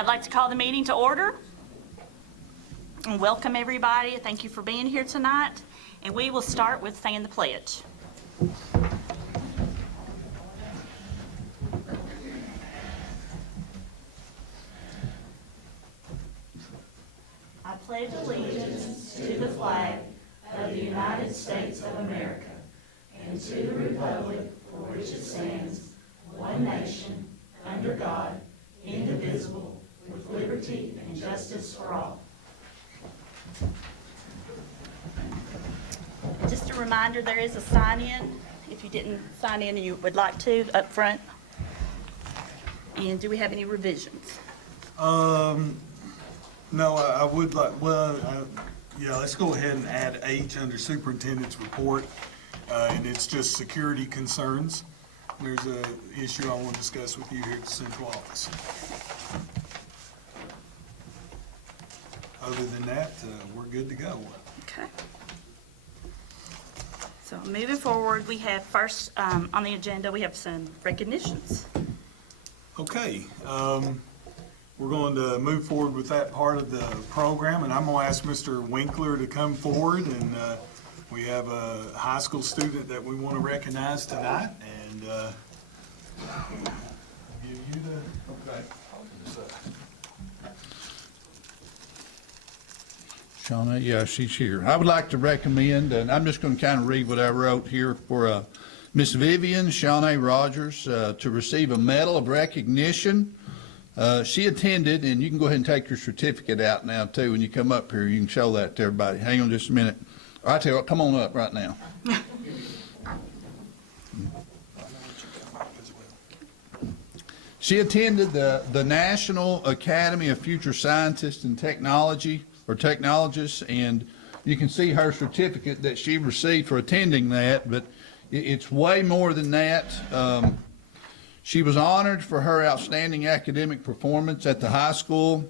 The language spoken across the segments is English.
I'd like to call the meeting to order and welcome everybody. Thank you for being here tonight. And we will start with saying the pledge. I pledge allegiance to the flag of the United States of America and to the republic for which it stands, one nation, under God, indivisible, with liberty and justice for all. Just a reminder, there is a sign-in. If you didn't sign in and you would like to, up front. And do we have any revisions? No, I would like, yeah, let's go ahead and add H under superintendent's report. And it's just security concerns. There's an issue I want to discuss with you here at the central office. Other than that, we're good to go. Okay. So moving forward, we have first on the agenda, we have some recognitions. Okay, we're going to move forward with that part of the program, and I'm going to ask Mr. Winkler to come forward, and we have a high school student that we want to recognize tonight, and give you the, okay. Shauna, yeah, she's here. I would like to recommend, and I'm just going to kind of read what I wrote here for Miss Vivian Shauna Rogers to receive a medal of recognition. She attended, and you can go ahead and take your certificate out now too. When you come up here, you can show that to everybody. Hang on just a minute. I tell you what, come on up right now. She attended the National Academy of Future Scientists and Technology, or Technologists, and you can see her certificate that she received for attending that, but it's way more than that. She was honored for her outstanding academic performance at the high school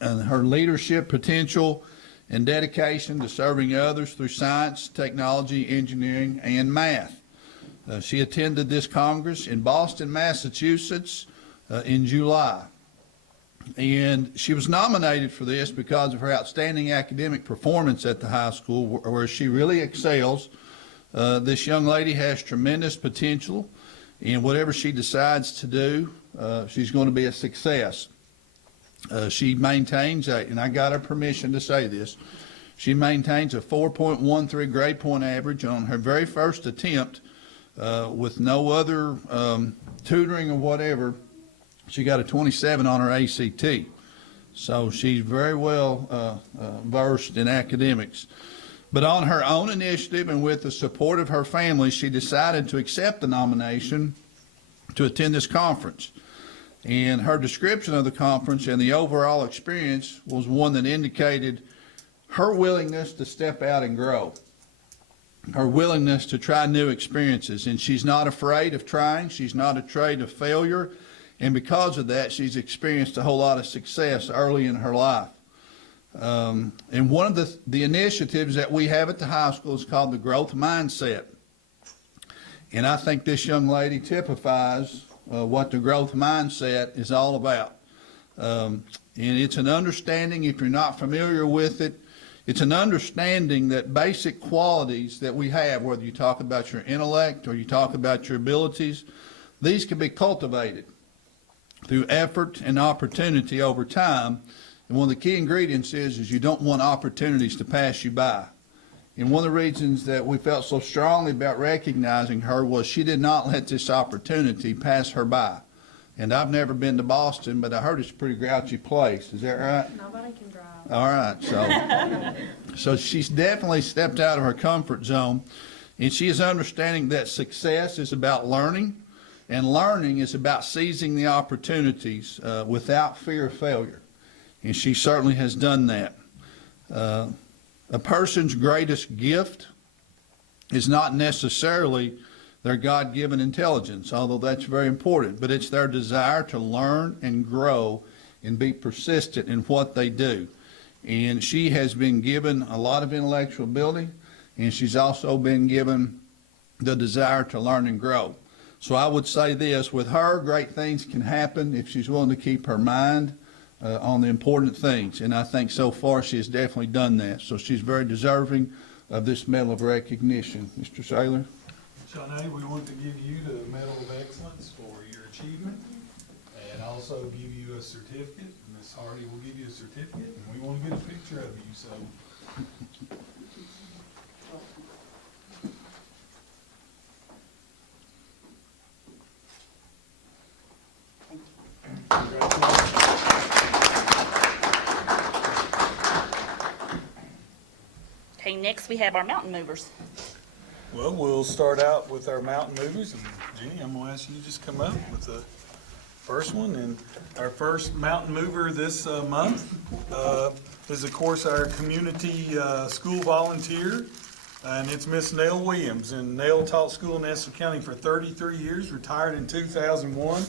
and her leadership potential and dedication to serving others through science, technology, engineering, and math. She attended this Congress in Boston, Massachusetts in July. And she was nominated for this because of her outstanding academic performance at the high school, where she really excels. This young lady has tremendous potential, and whatever she decides to do, she's going to be a success. She maintains, and I got her permission to say this, she maintains a 4.13 grade point average on her very first attempt with no other tutoring or whatever. She got a 27 on her ACT. So she's very well versed in academics. But on her own initiative and with the support of her family, she decided to accept the nomination to attend this conference. And her description of the conference and the overall experience was one that indicated her willingness to step out and grow, her willingness to try new experiences. And she's not afraid of trying. She's not afraid of failure. And because of that, she's experienced a whole lot of success early in her life. And one of the initiatives that we have at the high school is called the Growth Mindset. And I think this young lady typifies what the growth mindset is all about. And it's an understanding, if you're not familiar with it, it's an understanding that basic qualities that we have, whether you talk about your intellect or you talk about your abilities, these can be cultivated through effort and opportunity over time. And one of the key ingredients is you don't want opportunities to pass you by. And one of the reasons that we felt so strongly about recognizing her was she did not let this opportunity pass her by. And I've never been to Boston, but I heard it's a pretty grouchy place. Is that right? Nobody can drive. All right. So she's definitely stepped out of her comfort zone. And she is understanding that success is about learning. And learning is about seizing the opportunities without fear of failure. And she certainly has done that. A person's greatest gift is not necessarily their God-given intelligence, although that's very important, but it's their desire to learn and grow and be persistent in what they do. And she has been given a lot of intellectual ability, and she's also been given the desire to learn and grow. So I would say this, with her, great things can happen if she's willing to keep her mind on the important things. And I think so far she has definitely done that. So she's very deserving of this Medal of Recognition. Mr. Saylor? Shawnee, we want to give you the Medal of Excellence for your achievement and also give you a certificate. Ms. Hardy will give you a certificate, and we want to get a picture of you, so. Okay, next we have our mountain movers. Well, we'll start out with our mountain movers, and Jenny, I'm gonna ask you to just come up with the first one. And our first mountain mover this month is, of course, our community school volunteer, and it's Miss Nell Williams. And Nell taught school in Estill County for 33 years, retired in 2001.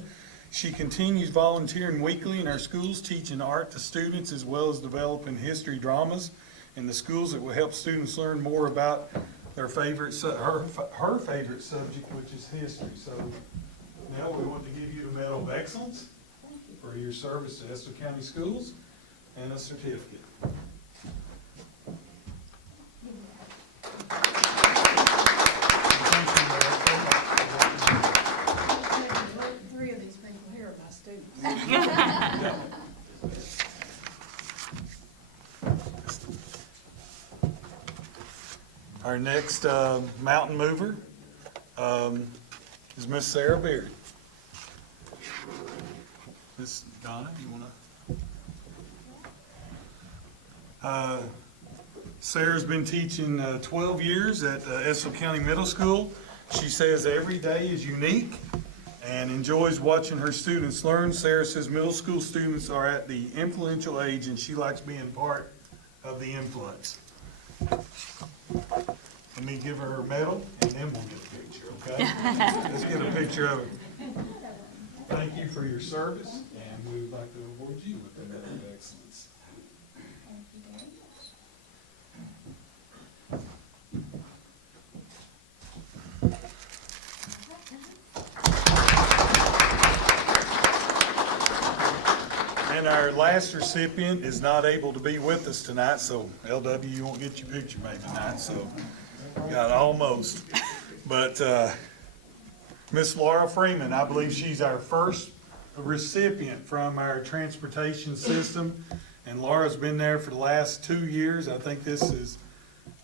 She continues volunteering weekly in our schools, teaching art to students as well as developing history dramas in the schools that will help students learn more about their favorite, her favorite subject, which is history. So now we want to give you the Medal of Excellence for your service to Estill County Schools and a certificate. Three of these people here are my students. Our next mountain mover is Miss Sarah Beard. Miss Donna, you wanna? Sarah's been teaching 12 years at Estill County Middle School. She says every day is unique and enjoys watching her students learn. Sarah says middle school students are at the influential age and she likes being part of the influence. Let me give her her medal and then we'll get a picture, okay? Let's get a picture of her. Thank you for your service, and we would like to award you with the Medal of Excellence. And our last recipient is not able to be with us tonight, so LW, you won't get your picture made tonight, so got almost. But Miss Laura Freeman, I believe she's our first recipient from our transportation system, and Laura's been there for the last 2 years. I think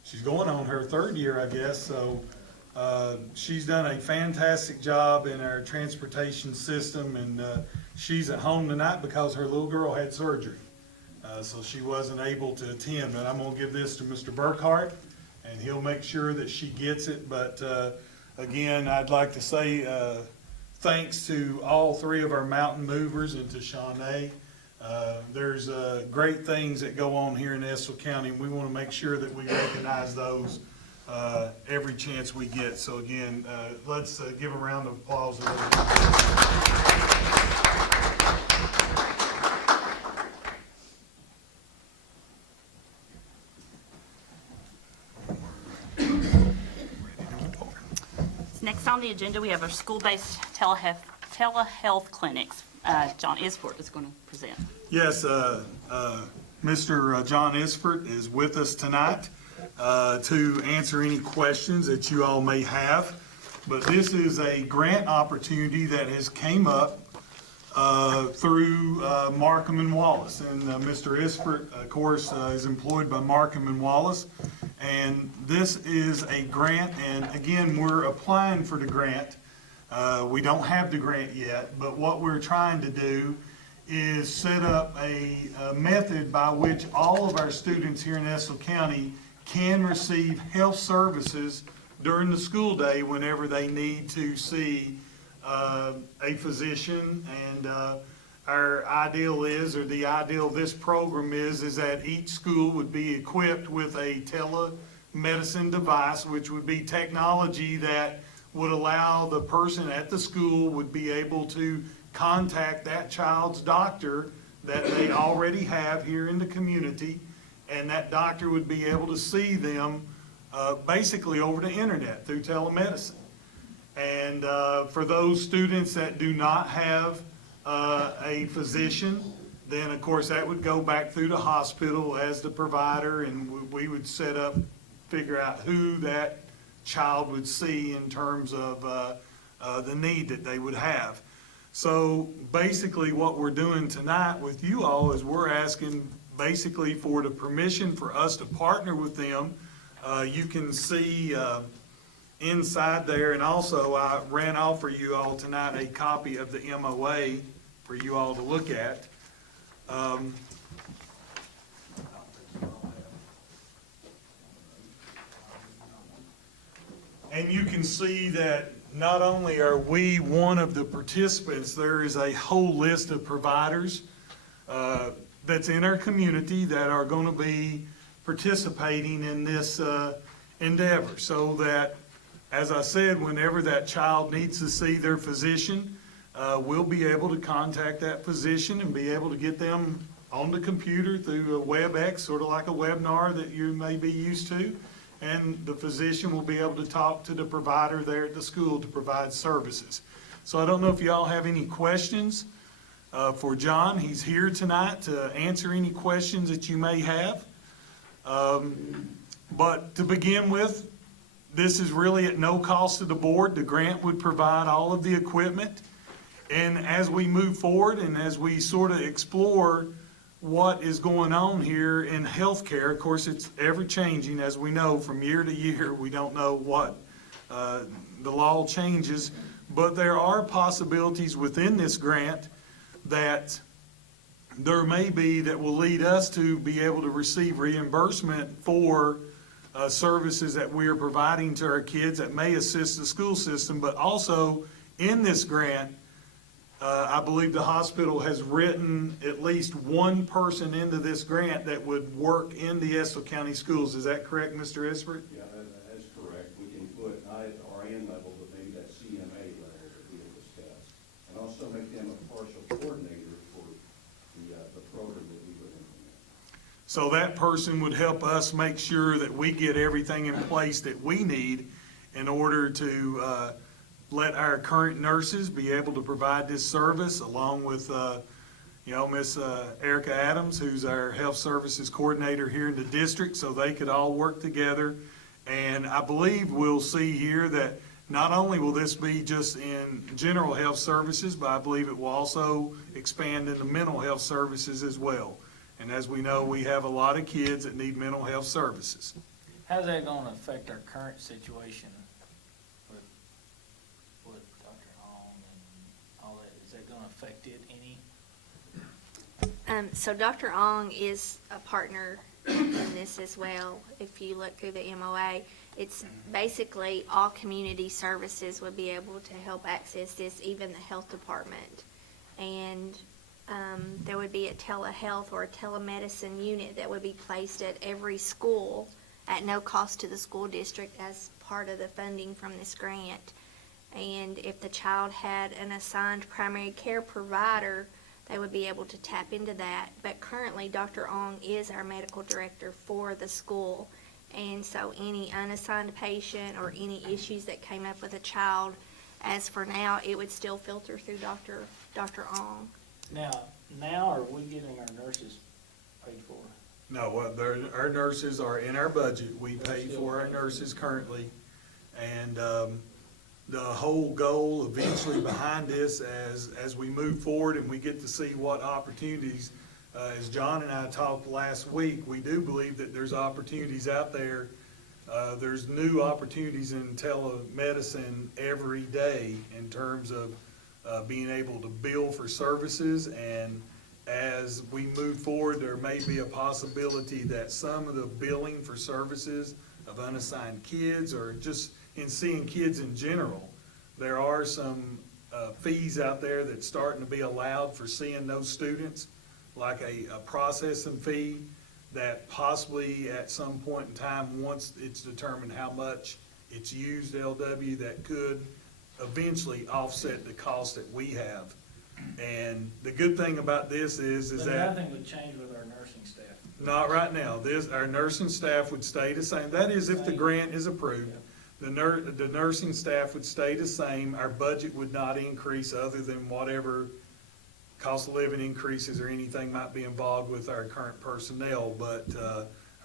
she's going on her third year, I guess, so she's done a fantastic job in our transportation system, and she's at home tonight because her little girl had surgery, so she wasn't able to attend. But I'm going to give this to Mr. Burkhart, and he'll make sure that she gets it. But again, I'd like to say thanks to all three of our mountain movers and to Shawnee. There's great things that go on here in Estill County, and we want to make sure that we recognize those every chance we get. So again, let's give a round of applause to them. Next on the agenda, we have our school-based telehealth clinics. John Isford is going to present. Yes, Mr. John Isford is with us tonight to answer any questions that you all may have. But this is a grant opportunity that has came up through Markham and Wallace. And Mr. Isford, of course, is employed by Markham and Wallace. And this is a grant, and again, we're applying for the grant. We don't have the grant yet, but what we're trying to do is set up a method by which all of our students here in Estill County can receive health services during the school day whenever they need to see a physician. And our ideal is, or the ideal of this program is that each school would be equipped with a telemedicine device, which would be technology that would allow the person at the school would be able to contact that child's doctor that they already have here in the community, and that doctor would be able to see them basically over the internet through telemedicine. And for those students that do not have a physician, then, of course, that would go back through the hospital as the provider, and we would set up, figure out who that child would see in terms of the need that they would have. So basically, what we're doing tonight with you all is we're asking basically for the permission for us to partner with them. You can see inside there, and also I ran off for you all tonight a copy of the MOA for you all to look at. And you can see that not only are we one of the participants, there is a whole list of providers that's in our community that are going to be participating in this endeavor. So that, as I said, whenever that child needs to see their physician, we'll be able to contact that physician and be able to get them on the computer through a WebEx, sort of like a webinar that you may be used to. And the physician will be able to talk to the provider there at the school to provide services. So I don't know if y'all have any questions for John. He's here tonight to answer any questions that you may have. But to begin with, this is really at no cost to the board. The grant would provide all of the equipment. And as we move forward and as we sort of explore what is going on here in healthcare, of course, it's ever changing, as we know, from year to year. We don't know what the law changes, but there are possibilities within this grant that there may be that will lead us to be able to receive reimbursement for services that we are providing to our kids that may assist the school system. But also in this grant, I believe the hospital has written at least one person into this grant that would work in the Estill County schools. Is that correct, Mr. Esprit? Yeah, that's correct. We can put not at the RN level, but maybe that CMA level that we have discussed. And also make them a partial coordinator for the program that we would implement. So that person would help us make sure that we get everything in place that we need in order to let our current nurses be able to provide this service, along with, Miss Erica Adams, who's our health services coordinator here in the district, so they could all work together. And I believe we'll see here that not only will this be just in general health services, but I believe it will also expand into mental health services as well. And as we know, we have a lot of kids that need mental health services. How's that gonna affect our current situation with Dr. Ong and all that? Is that gonna affect it any? So Dr. Ong is a partner in this as well. If you look through the MOA, it's basically all community services would be able to help access this, even the health department. And there would be a telehealth or a telemedicine unit that would be placed at every school at no cost to the school district as part of the funding from this grant. And if the child had an assigned primary care provider, they would be able to tap into that. But currently, Dr. Ong is our medical director for the school. And so any unassigned patient or any issues that came up with a child, as for now, it would still filter through Dr. Ong. Now are we getting our nurses paid for? No, our nurses are in our budget. We pay for our nurses currently. And the whole goal eventually behind this, as we move forward and we get to see what opportunities, as John and I talked last week, we do believe that there's opportunities out there. There's new opportunities in telemedicine every day in terms of being able to bill for services. And as we move forward, there may be a possibility that some of the billing for services of unassigned kids, or just in seeing kids in general, there are some fees out there that's starting to be allowed for seeing those students, like a processing fee that possibly at some point in time, once it's determined how much it's used LW, that could eventually offset the cost that we have. And the good thing about this is But that nothing would change with our nursing staff. not right now. Our nursing staff would stay the same. That is if the grant is approved. The nursing staff would stay the same. Our budget would not increase other than whatever cost of living increases or anything might be involved with our current personnel, but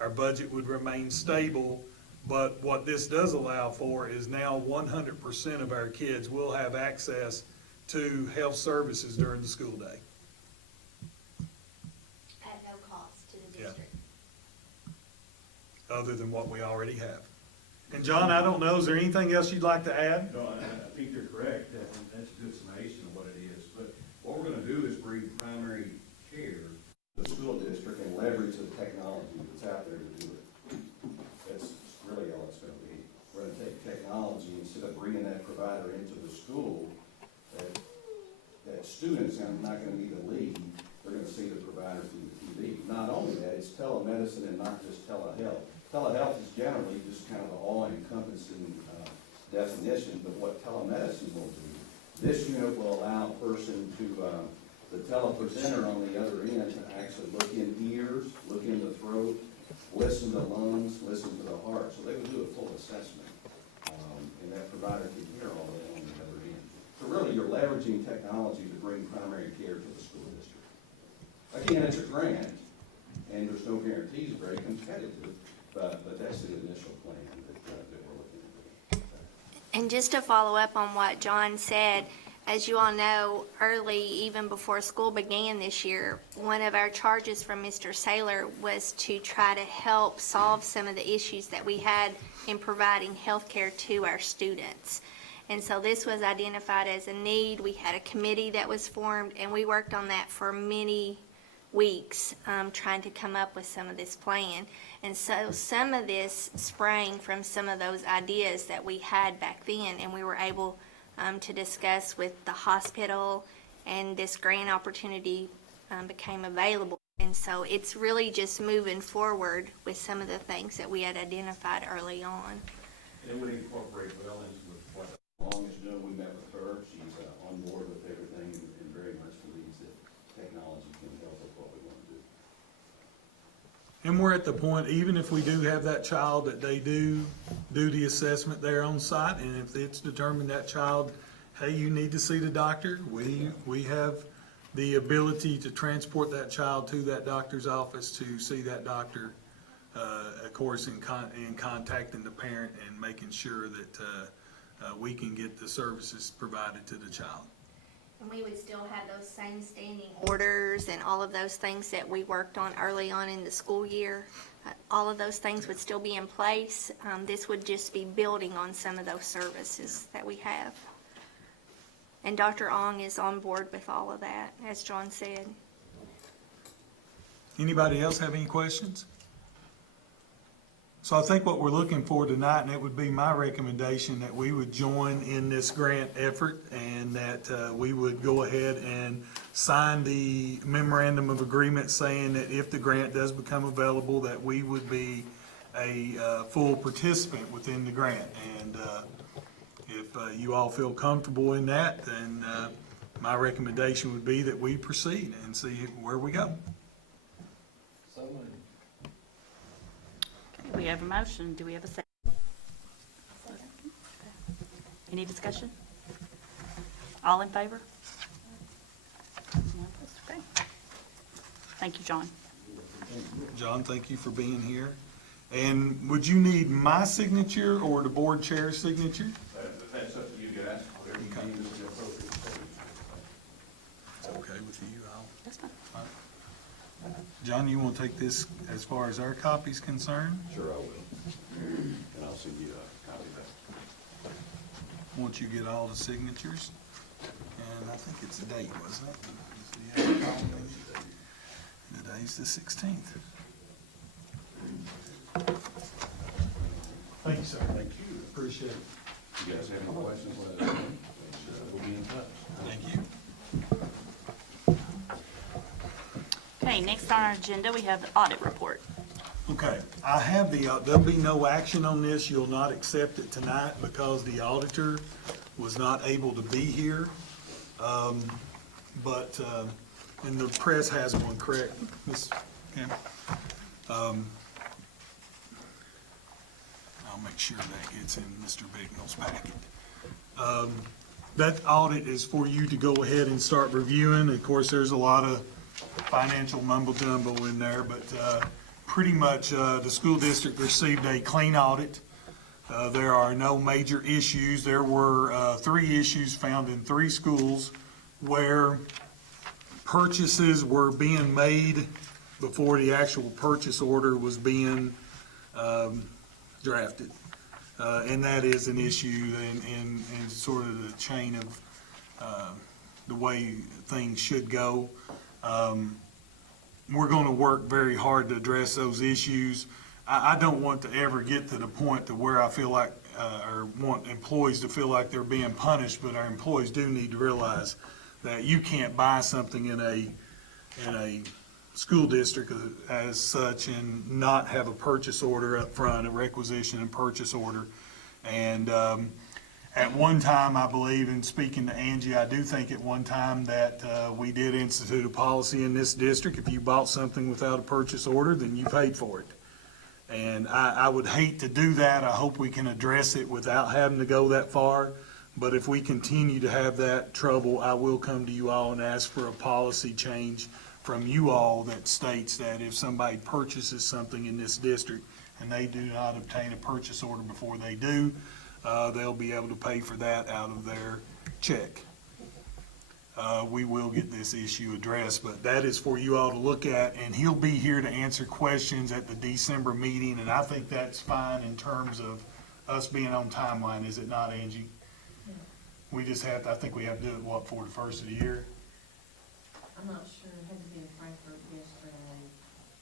our budget would remain stable. But what this does allow for is now 100% of our kids will have access to health services during the school day. At no cost to the Yeah. district. Other than what we already have. And John, I don't know, is there anything else you'd like to add? No, I think you're correct, and that's a good summation of what it is, but what we're gonna do is bring primary care to the school district and leverage the technology that's out there to do it. That's really all it's gonna be. We're gonna take technology, instead of bringing that provider into the school, that student's not gonna need to leave, they're gonna see the provider through the TV. Not only that, it's telemedicine and not just telehealth. Telehealth is generally just kind of an all-encompassing definition, but what telemedicine will do, this unit will allow a person to, the telepresenter on the other end to actually look in ears, look in the throat, listen to lungs, listen to the heart. So they would do a full assessment, and that provider can hear all that on the other end. So really, you're leveraging technology to bring primary care to the school district. Again, it's a grant, and there's no guarantees, very competitive, but that's the initial plan that we're looking at. And just to follow up on what John said, as you all know, early, even before school began this year, one of our charges from Mr. Saylor was to try to help solve some of the issues that we had in providing health care to our students. And so this was identified as a need. We had a committee that was formed, and we worked on that for many weeks, trying to come up with some of this plan. And so some of this sprang from some of those ideas that we had back then, and we were able to discuss with the hospital, and this grant opportunity became available. And so it's really just moving forward with some of the things that we had identified early on. And it would incorporate well into what Long is doing. We met with her. She's on board with everything and very much believes that technology can help with what we want to do. And we're at the point, even if we do have that child, that they do the assessment there on site, and if it's determined that child, hey, you need to see the doctor, we have the ability to transport that child to that doctor's office to see that doctor, of course, in contacting the parent and making sure that we can get the services provided to the child. And we would still have those same standing orders and all of those things that we worked on early on in the school year. All of those things would still be in place. This would just be building on some of those services that we have. And Dr. Ong is on board with all of that, as John said. Anybody else have any questions? So I think what we're looking for tonight, and it would be my recommendation, that we would join in this grant effort, and that we would go ahead and sign the memorandum of agreement saying that if the grant does become available, that we would be a full participant within the grant. And if you all feel comfortable in that, then my recommendation would be that we proceed and see where we go. We have a motion. Do we have a second? Any discussion? All in favor? Okay. Thank you, John. John, thank you for being here. And would you need my signature or the board chair's signature? That's up to you guys, whatever you deem is the appropriate thing. It's okay with you, That's fine. John, you want to take this as far as our copy's concerned? Sure I will. And I'll send you a copy of that. Once you get all the signatures, and I think it's the date, wasn't it? Is the column? Today's the 16th. Thank you, sir. Thank you. Appreciate it. If you guys have any questions, let us know. We'll be in touch. Thank you. Okay, next on our agenda, we have the audit report. Okay, I have there'll be no action on this. You'll not accept it tonight because the auditor was not able to be here. And the press has one, correct, Ms. Kim? I'll make sure that gets in Mr. Bignell's packet. that audit is for you to go ahead and start reviewing. Of course, there's a lot of financial mumbo jumbo in there, but pretty much the school district received a clean audit. There are no major issues. There were 3 issues found in 3 schools where purchases were being made before the actual purchase order was being drafted. And that is an issue in sort of the chain of the way things should go. We're going to work very hard to address those issues. I don't want to ever get to the point to where I feel like, or want employees to feel like they're being punished, but our employees do need to realize that you can't buy something in a school district as such and not have a purchase order up front, a requisition and purchase order. And at one time, I believe, in speaking to Angie, I do think at one time that we did institute a policy in this district. If you bought something without a purchase order, then you paid for it. And I would hate to do that. I hope we can address it without having to go that far. But if we continue to have that trouble, I will come to you all and ask for a policy change from you all that states that if somebody purchases something in this district and they do not obtain a purchase order before they do, they'll be able to pay for that out of their check. We will get this issue addressed, but that is for you all to look at, and he'll be here to answer questions at the December meeting, and I think that's fine in terms of us being on timeline, is it not, Angie? We just have to, I think we have to do it, what, for the first of the year? I'm not sure, it had to be in Frankfurt yesterday,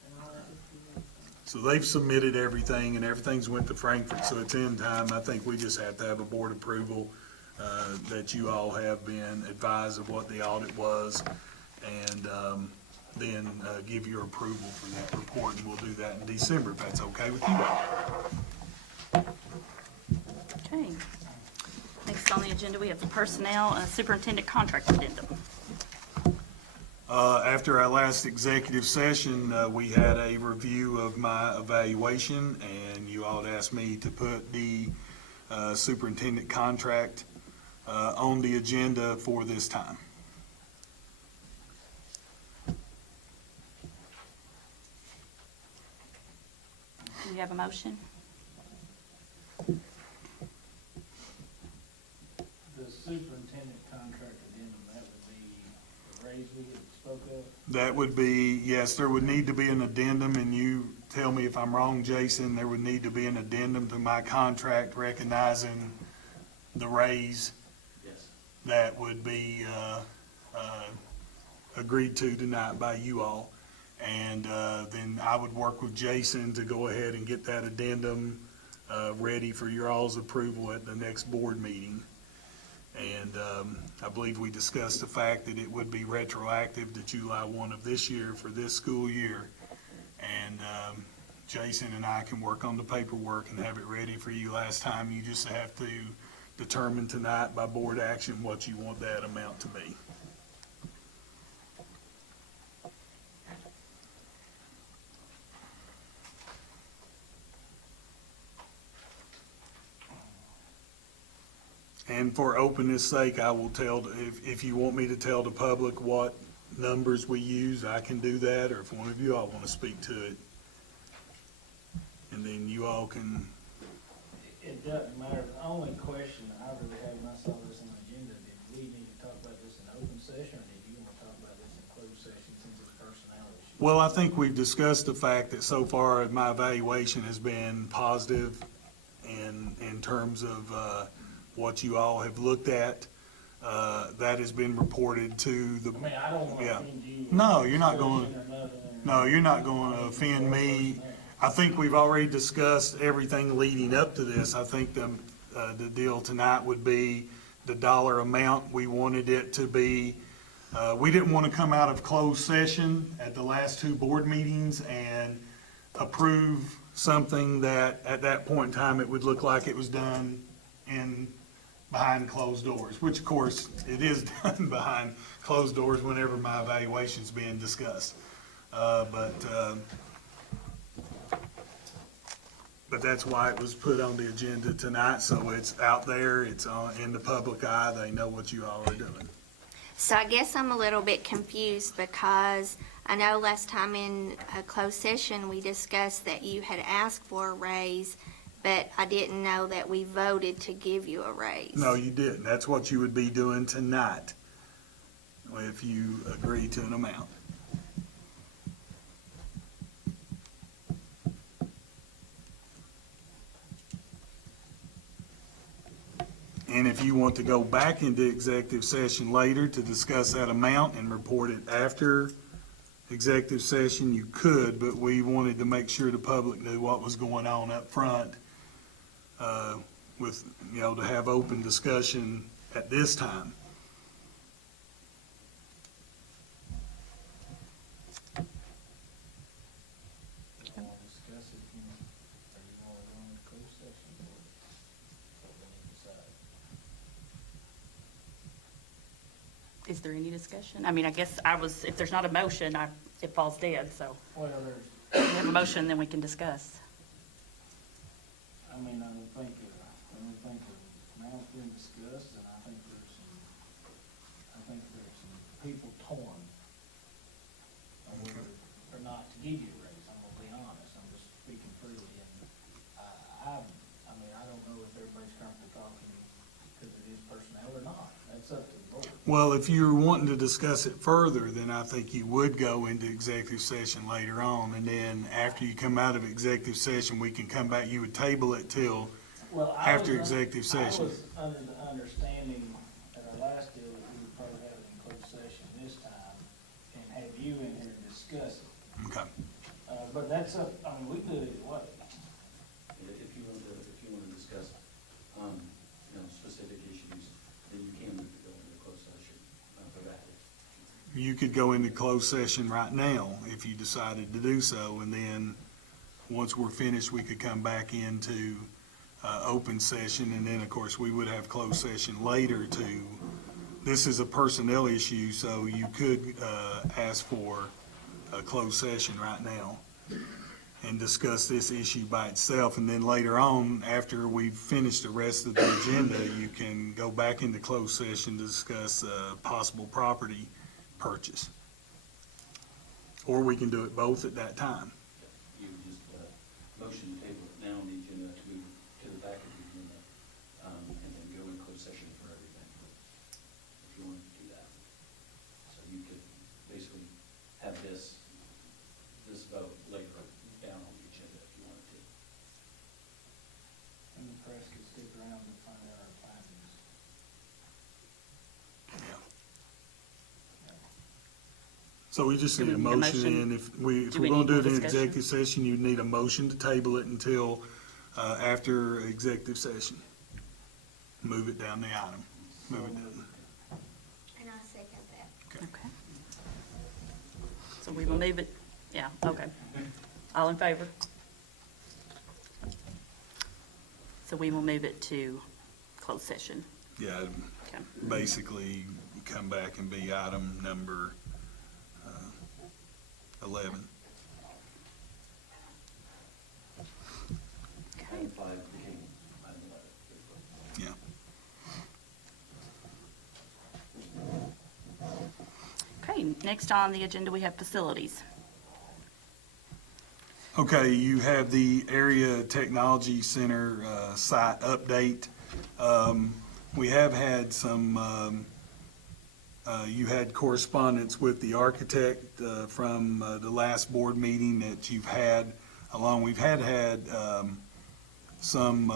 and all that was good. So they've submitted everything, and everything's went to Frankfurt, so it's in time. I think we just have to have a board approval, that you all have been advised of what the audit was, and then give your approval for that report, and we'll do that in December, if that's okay with you all. Okay. Next on the agenda, we have the personnel superintendent contract addendum. After our last executive session, we had a review of my evaluation, and you all had asked me to put the superintendent contract on the agenda for this time. Do we have a motion? The superintendent contract addendum, that would be the raise we had spoke of. That would be, yes, there would need to be an addendum, and you tell me if I'm wrong, Jason, there would need to be an addendum to my contract recognizing the raise. Yes. That would be agreed to tonight by you all. And then I would work with Jason to go ahead and get that addendum ready for your all's approval at the next board meeting. And I believe we discussed the fact that it would be retroactive to July 1 of this year for this school year. And Jason and I can work on the paperwork and have it ready for you. Last time, you just have to determine tonight by board action what you want that amount to be. And for openness sake, I will tell, if you want me to tell the public what numbers we use, I can do that, or if one of you all want to speak to it. And then you all can, It doesn't matter. The only question I really had when I saw this on the agenda, did we need to talk about this in open session, or did you want to talk about this in closed session since it's personnel issue? well, I think we've discussed the fact that so far my evaluation has been positive in terms of what you all have looked at. That has been reported to the, I mean, I don't want to Yeah. offend you. No, you're not going- Or nothing, or- no, you're not going to offend me. I think we've already discussed everything leading up to this. I think the deal tonight would be the dollar amount. We wanted it to be, we didn't want to come out of closed session at the last 2 board meetings and approve something that at that point in time, it would look like it was done behind closed doors, which of course it is done behind closed doors whenever my evaluation's being discussed. But But that's why it was put on the agenda tonight, so it's out there, it's in the public eye, they know what you all are doing. So I guess I'm a little bit confused because I know last time in a closed session, we discussed that you had asked for a raise, but I didn't know that we voted to give you a raise. No, you didn't. That's what you would be doing tonight if you agree to an amount. And if you want to go back into executive session later to discuss that amount and report it after executive session, you could, but we wanted to make sure the public knew what was going on up front, with, to have open discussion at this time. Do you want to discuss it, or you want to go into closed session? What we need to decide. Is there any discussion? I mean, I guess if there's not a motion, it falls dead, so Well, if we have a motion, then we can discuss. I mean, I don't think amount's been discussed, and I think there's some people torn on whether or not to give you a raise. I'm gonna be honest, I'm just speaking freely, and I don't know if everybody's comfortable talking because it is personnel or not. That's up to the board. Well, if you're wanting to discuss it further, then I think you would go into executive session later on, and then after you come out of executive session, we can come back, you would table it till Well, after executive session. I was under the understanding at our last deal that we would probably have it in closed session this time and have you in here to discuss it. Okay. But that's up, I mean, we do it what? If you want to discuss, specific issues, then you can move to go into closed session for that. You could go into closed session right now if you decided to do so, and then, once we're finished, we could come back into open session, and then, of course, we would have closed session later this is a personnel issue, so you could ask for a closed session right now and discuss this issue by itself, and then later on, after we've finished the rest of the agenda, you can go back into closed session to discuss possible property purchase. Or we can do it both at that time. You would just motion to table it now on the agenda to move to the back of the agenda, and then go in closed session for everything, if you wanted to do that. So you could basically have this vote later down on the agenda if you wanted to. And the press could stick around to find out our findings. So we just Do we need a need a motion motion? in, if Do we're we gonna need do more it in discussion? executive session, you'd need a motion to table it until, after executive session. Move it down the item, move it down. And I second that. Okay. So we will move it, yeah, okay. All in favor? So we will move it to closed session. Yeah, Okay. basically come back and be item number 11. Okay. Item 5 became item 11. Yeah. Okay, next on the agenda, we have facilities. Okay, you have the Area Technology Center site update. We have had some, you had correspondence with the architect from the last board meeting that you've had along. We've had some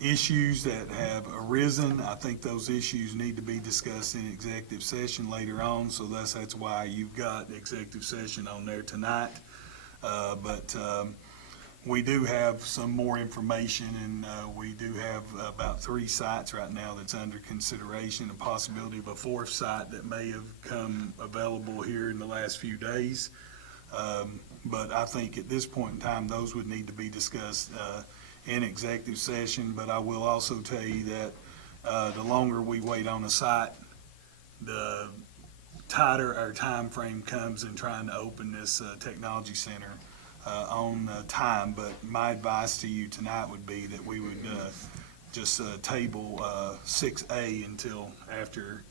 issues that have arisen. I think those issues need to be discussed in executive session later on, so that's why you've got executive session on there tonight. But we do have some more information, and we do have about 3 sites right now that's under consideration, a possibility of a 4th site that may have come available here in the last few days. But I think at this point in time, those would need to be discussed in executive session. But I will also tell you that the longer we wait on a site, the tighter our time frame comes in trying to open this technology center on time, but my advice to you tonight would be that we would just table 6A until after,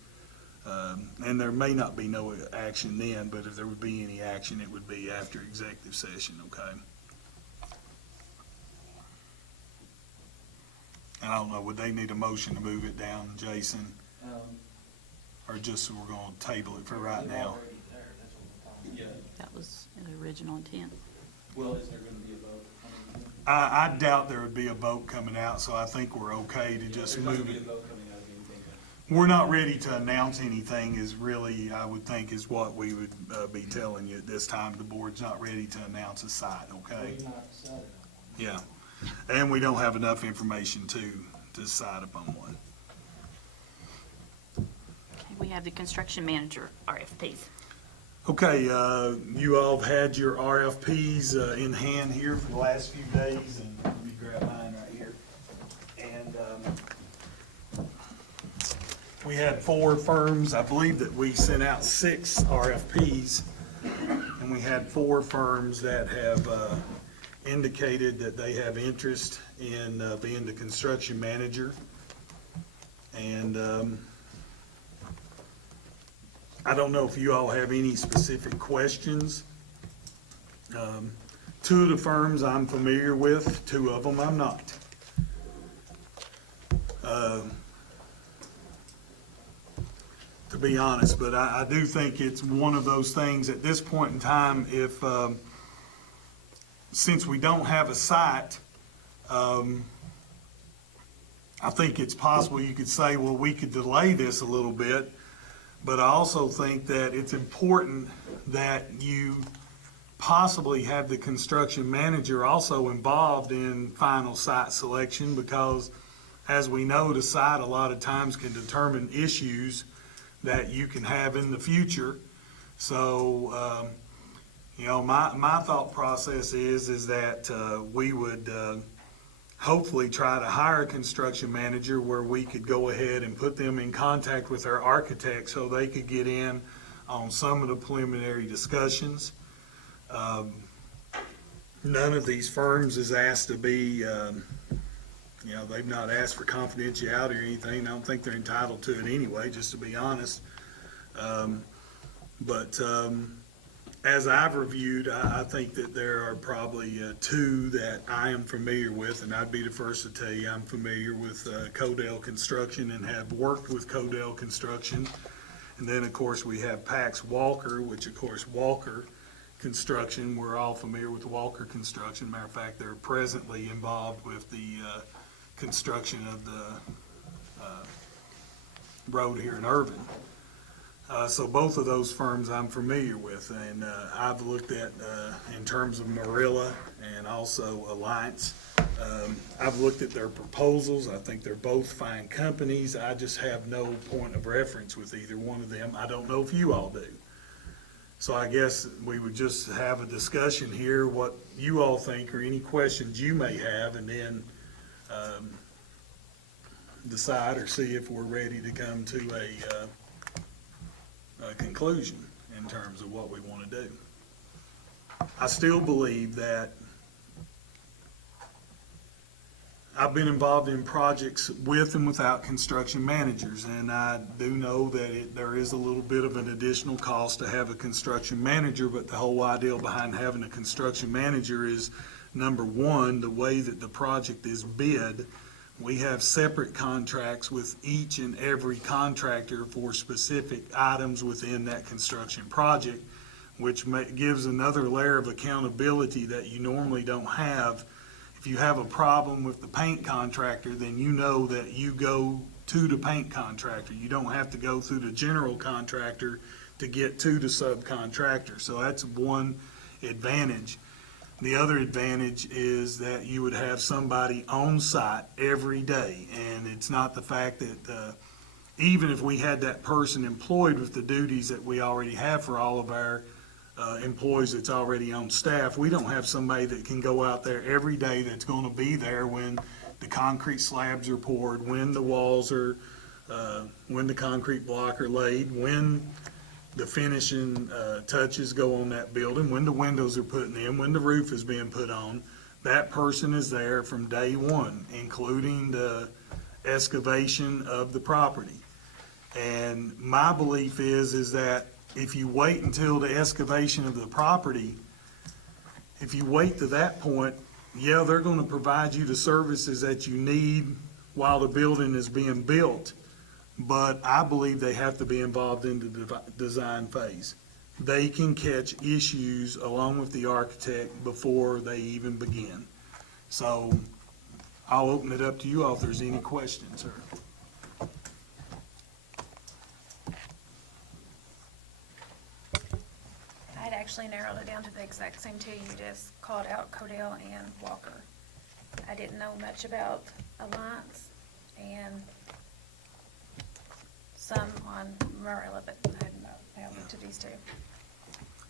and there may not be no action then, but if there would be any action, it would be after executive session, okay? And I don't know, would they need a motion to move it down, Jason? Or just we're gonna table it for right now? That was the original intent. Well, is there gonna be a vote? I doubt there would be a vote coming out, so I think we're okay to just There's not move gonna be it. a vote coming out of anything. We're not ready to announce anything is really, I would think, is what we would be telling you at this time. The board's not ready to announce a site, okay? We've not decided on one. Yeah, and we don't have enough information to decide upon one. Okay, we have the construction manager RFPs. Okay, you all have had your RFPs in hand here for the last few days, and let me grab mine right here. And we had 4 firms. I believe that we sent out 6 RFPs, and we had 4 firms that have indicated that they have interest in being the construction manager. And I don't know if you all have any specific questions. 2 of the firms I'm familiar with, 2 of them I'm not. To be honest, but I do think it's one of those things at this point in time, if, since we don't have a site, I think it's possible you could say, well, we could delay this a little bit, but I also think that it's important that you possibly have the construction manager also involved in final site selection, because as we know, the site a lot of times can determine issues that you can have in the future. So, you know, my thought process is that we would hopefully try to hire a construction manager where we could go ahead and put them in contact with our architect so they could get in on some of the preliminary discussions. None of these firms is asked to be, you know, they've not asked for confidentiality or anything. I don't think they're entitled to it anyway, just to be honest. As I've reviewed, I think that there are probably 2 that I am familiar with, and I'd be the first to tell you I'm familiar with Codell Construction and have worked with Codell Construction. And then, of course, we have Pax Walker, which, of course, Walker Construction, we're all familiar with Walker Construction. Matter of fact, they're presently involved with the construction of the road here in Irvin. So both of those firms I'm familiar with, and I've looked at, in terms of Marilla and also Alliance, I've looked at their proposals. I think they're both fine companies. I just have no point of reference with either one of them. I don't know if you all do. So I guess we would just have a discussion here, what you all think or any questions you may have, and then decide or see if we're ready to come to a conclusion in terms of what we want to do. I still believe that I've been involved in projects with and without construction managers, and I do know that there is a little bit of an additional cost to have a construction manager, but the whole idea behind having a construction manager is, number one, the way that the project is bid. We have separate contracts with each and every contractor for specific items within that construction project, which gives another layer of accountability that you normally don't have. If you have a problem with the paint contractor, then you know that you go to the paint contractor. You don't have to go through the general contractor to get to the subcontractor. So that's one advantage. The other advantage is that you would have somebody on site every day, and it's not the fact that even if we had that person employed with the duties that we already have for all of our employees that's already on staff, we don't have somebody that can go out there every day that's going to be there when the concrete slabs are poured, when the walls are, when the concrete block are laid, when the finishing touches go on that building, when the windows are put in, when the roof is being put on. That person is there from day one, including the excavation of the property. And my belief is that if you wait until the excavation of the property, if you wait to that point, yeah, they're gonna provide you the services that you need while the building is being built. But I believe they have to be involved in the design phase. They can catch issues along with the architect before they even begin. So I'll open it up to you all if there's any questions, sir. I'd actually narrowed it down to the exact same two. You just called out Codell and Walker. I didn't know much about Alliance and some on Marilla, but I hadn't found it to these two.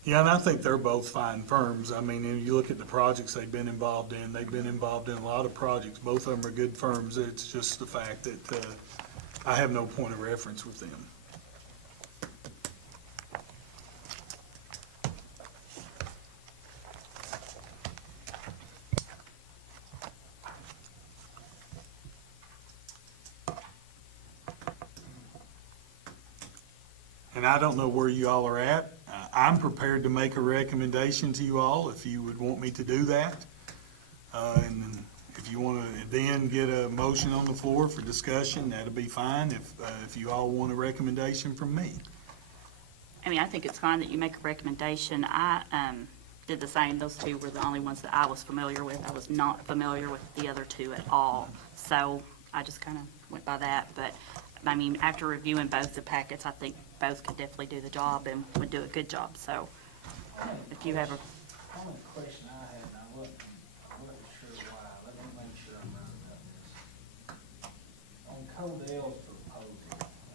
Yeah, and I think they're both fine firms. I mean, if you look at the projects they've been involved in, they've been involved in a lot of projects. Both of them are good firms. It's just the fact that I have no point of reference with them. And I don't know where you all are at. I'm prepared to make a recommendation to you all if you would want me to do that. And then if you want to then get a motion on the floor for discussion, that'll be fine. If you all want a recommendation from me. I mean, I think it's fine that you make a recommendation. I did the same. Those two were the only ones that I was familiar with. I was not familiar with the other two at all. So I just kind of went by that. But, I mean, after reviewing both the packets, I think both could definitely do the job and would do a good job. So if you have a... Only question I had, and I wasn't sure why, let me make sure I'm right about this. On Codell's proposal,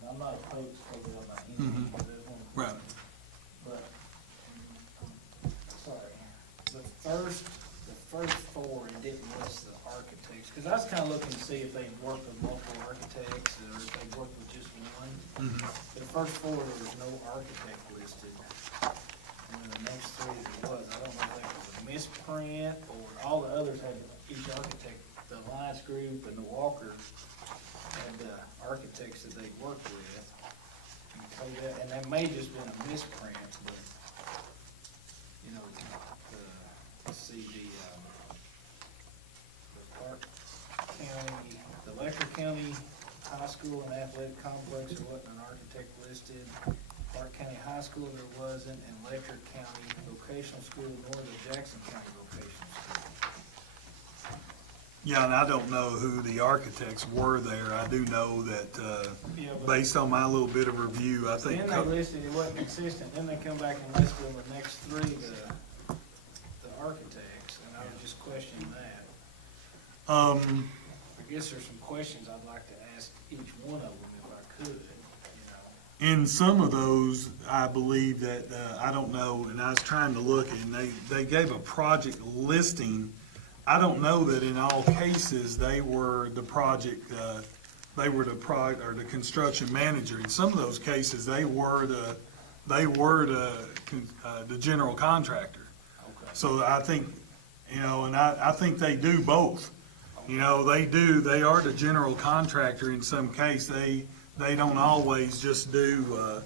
and I'm not opposed to Codell by any means, there's one. Right. But, sorry, the first four, it didn't list the architects, because I was kind of looking to see if they'd worked with multiple architects, or if they'd worked with just one. The first four, there was no architect listed, and then the next three there was. I don't know if that was a misprint, or all the others had each architect, the Alliance Group and the Walker had architects that they'd worked with. And that may just been a misprint, but, you know, let's see, the Park County, the Electric County High School and Athletic Complex, there wasn't an architect listed. Park County High School, there wasn't, and Electric County Vocational School, nor the Jackson County Vocational School. Yeah, and I don't know who the architects were there. I do know that, Yeah, but based on my little bit of review, I think. then they listed, it wasn't consistent, then they come back and listed on the next three, the architects, and I was just questioning that. I guess there's some questions I'd like to ask each one of them if I could, you know. In some of those, I believe that, I don't know, and I was trying to look, and they gave a project listing. I don't know that in all cases, they were the project, or the construction manager. In some of those cases, they were the general contractor. Okay. So I think, you know, and I think they do both. You know, they are the general contractor in some case. They don't always just do,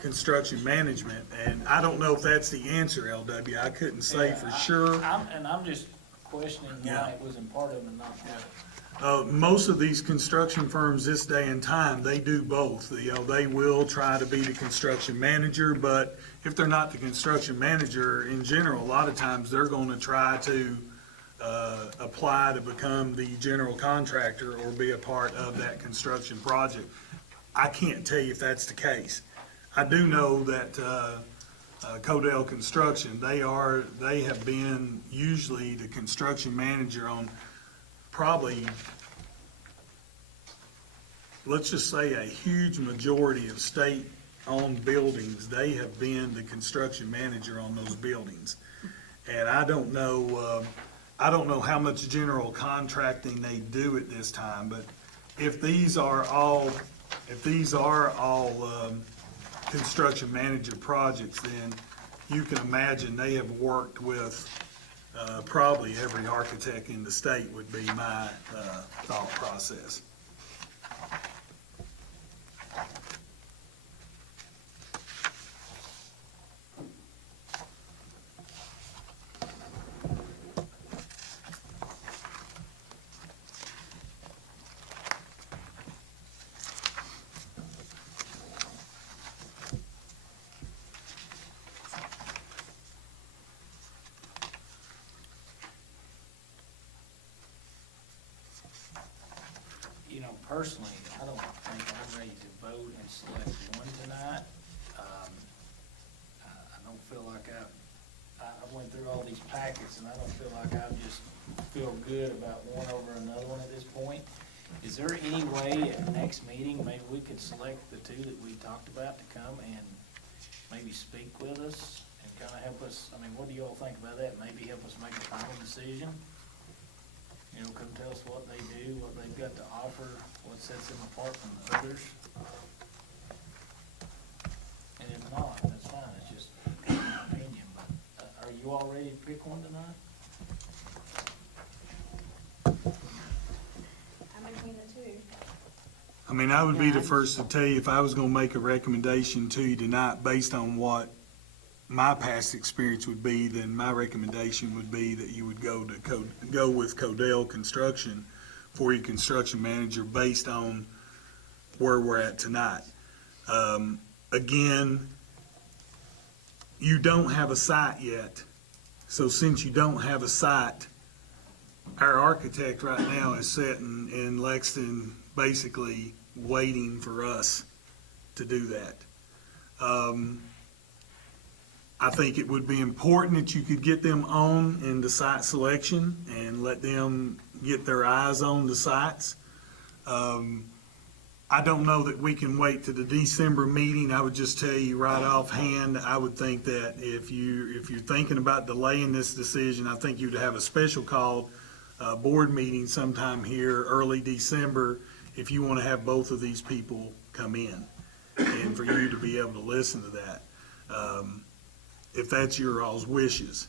construction management. And I don't know if that's the answer, LW. I couldn't say Yeah, for sure. I'm just questioning Yeah. why it was in part of them and not both. Most of these construction firms this day and time, they do both. You know, they will try to be the construction manager, but if they're not the construction manager in general, a lot of times they're gonna try to apply to become the general contractor or be a part of that construction project. I can't tell you if that's the case. I do know that Codell Construction, they have been usually the construction manager on probably, let's just say, a huge majority of state-owned buildings. They have been the construction manager on those buildings. And I don't know how much general contracting they do at this time, but if these are all construction manager projects, then you can imagine they have worked with probably every architect in the state would be my thought process. You know, personally, I don't think I'm ready to vote and select one tonight. I don't feel like I went through all these packets, and I don't feel like I just feel good about one over another one at this point. Is there any way at the next meeting, maybe we could select the two that we talked about to come and maybe speak with us and kind of help us, I mean, what do you all think about that? Maybe help us make a final decision? You know, come tell us what they do, what they've got to offer, what sets them apart from the others. And if not, that's fine, it's just my opinion, but are you all ready to pick one tonight? I'm between the two. I mean, I would be the first to tell you if I was gonna make a recommendation to you tonight based on what my past experience would be, then my recommendation would be that you would go with Codell Construction for your construction manager based on where we're at tonight. Again, you don't have a site yet. So since you don't have a site, our architect right now is sitting in Lexington, basically waiting for us to do that. I think it would be important that you could get them on in the site selection and let them get their eyes on the sites. I don't know that we can wait to the December meeting. I would just tell you right offhand, I would think that if you're thinking about delaying this decision, I think you'd have a special called board meeting sometime here early December if you want to have both of these people come in and for you to be able to listen to that. If that's your all's wishes.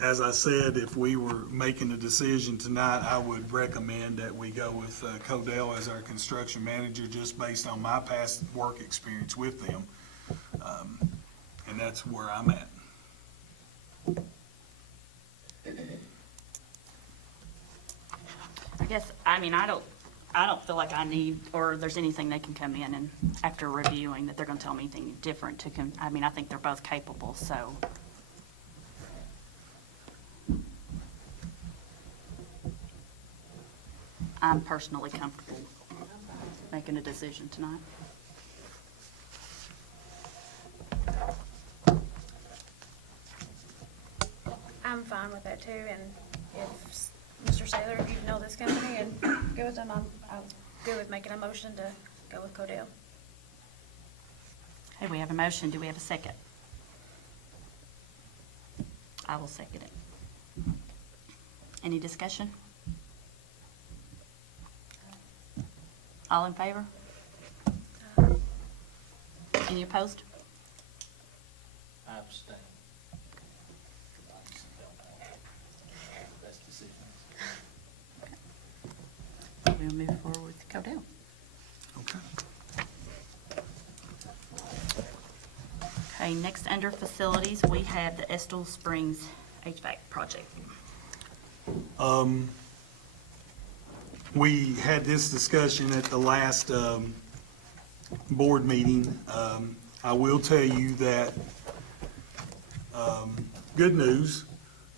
As I said, if we were making a decision tonight, I would recommend that we go with Codell as our construction manager, just based on my past work experience with them. And that's where I'm at. I guess, I mean, I don't feel like I need, or there's anything they can come in and after reviewing that they're gonna tell me anything different I mean, I think they're both capable, so. I'm personally comfortable making a decision tonight. I'm fine with that too, and if, Mr. Saylor, if you know this company and go with them, I'm good with making a motion to go with Codell. Okay, we have a motion. Do we have a second? I will second it. Any discussion? All in favor? Any opposed? I abstain. I just don't know. Best decisions. We'll move forward with Codell. Okay. Okay, next under facilities, we have the Estill Springs HVAC project. We had this discussion at the last board meeting. I will tell you that, good news,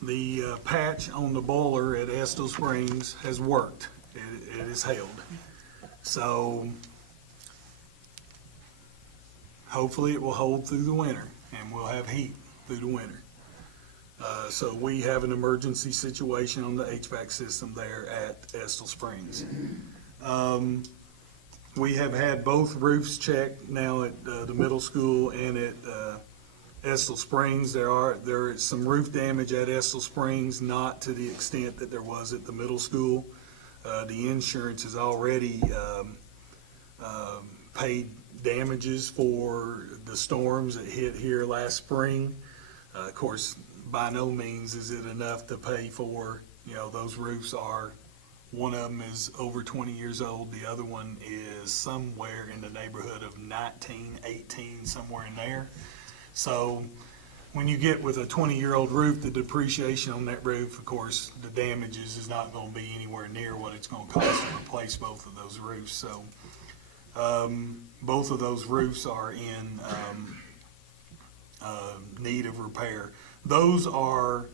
the patch on the boiler at Estill Springs has worked. It has held. So hopefully it will hold through the winter and we'll have heat through the winter. So we have an emergency situation on the HVAC system there at Estill Springs. We have had both roofs checked now at the middle school and at Estill Springs. There is some roof damage at Estill Springs, not to the extent that there was at the middle school. The insurance has already paid damages for the storms that hit here last spring. Of course, by no means is it enough to pay for, those roofs are, one of them is over 20 years old, the other one is somewhere in the neighborhood of 19, 18, somewhere in there. So when you get with a 20-year-old roof, the depreciation on that roof, of course, the damages is not going to be anywhere near what it's going to cost to replace both of those roofs. So both of those roofs are in need of repair. Those are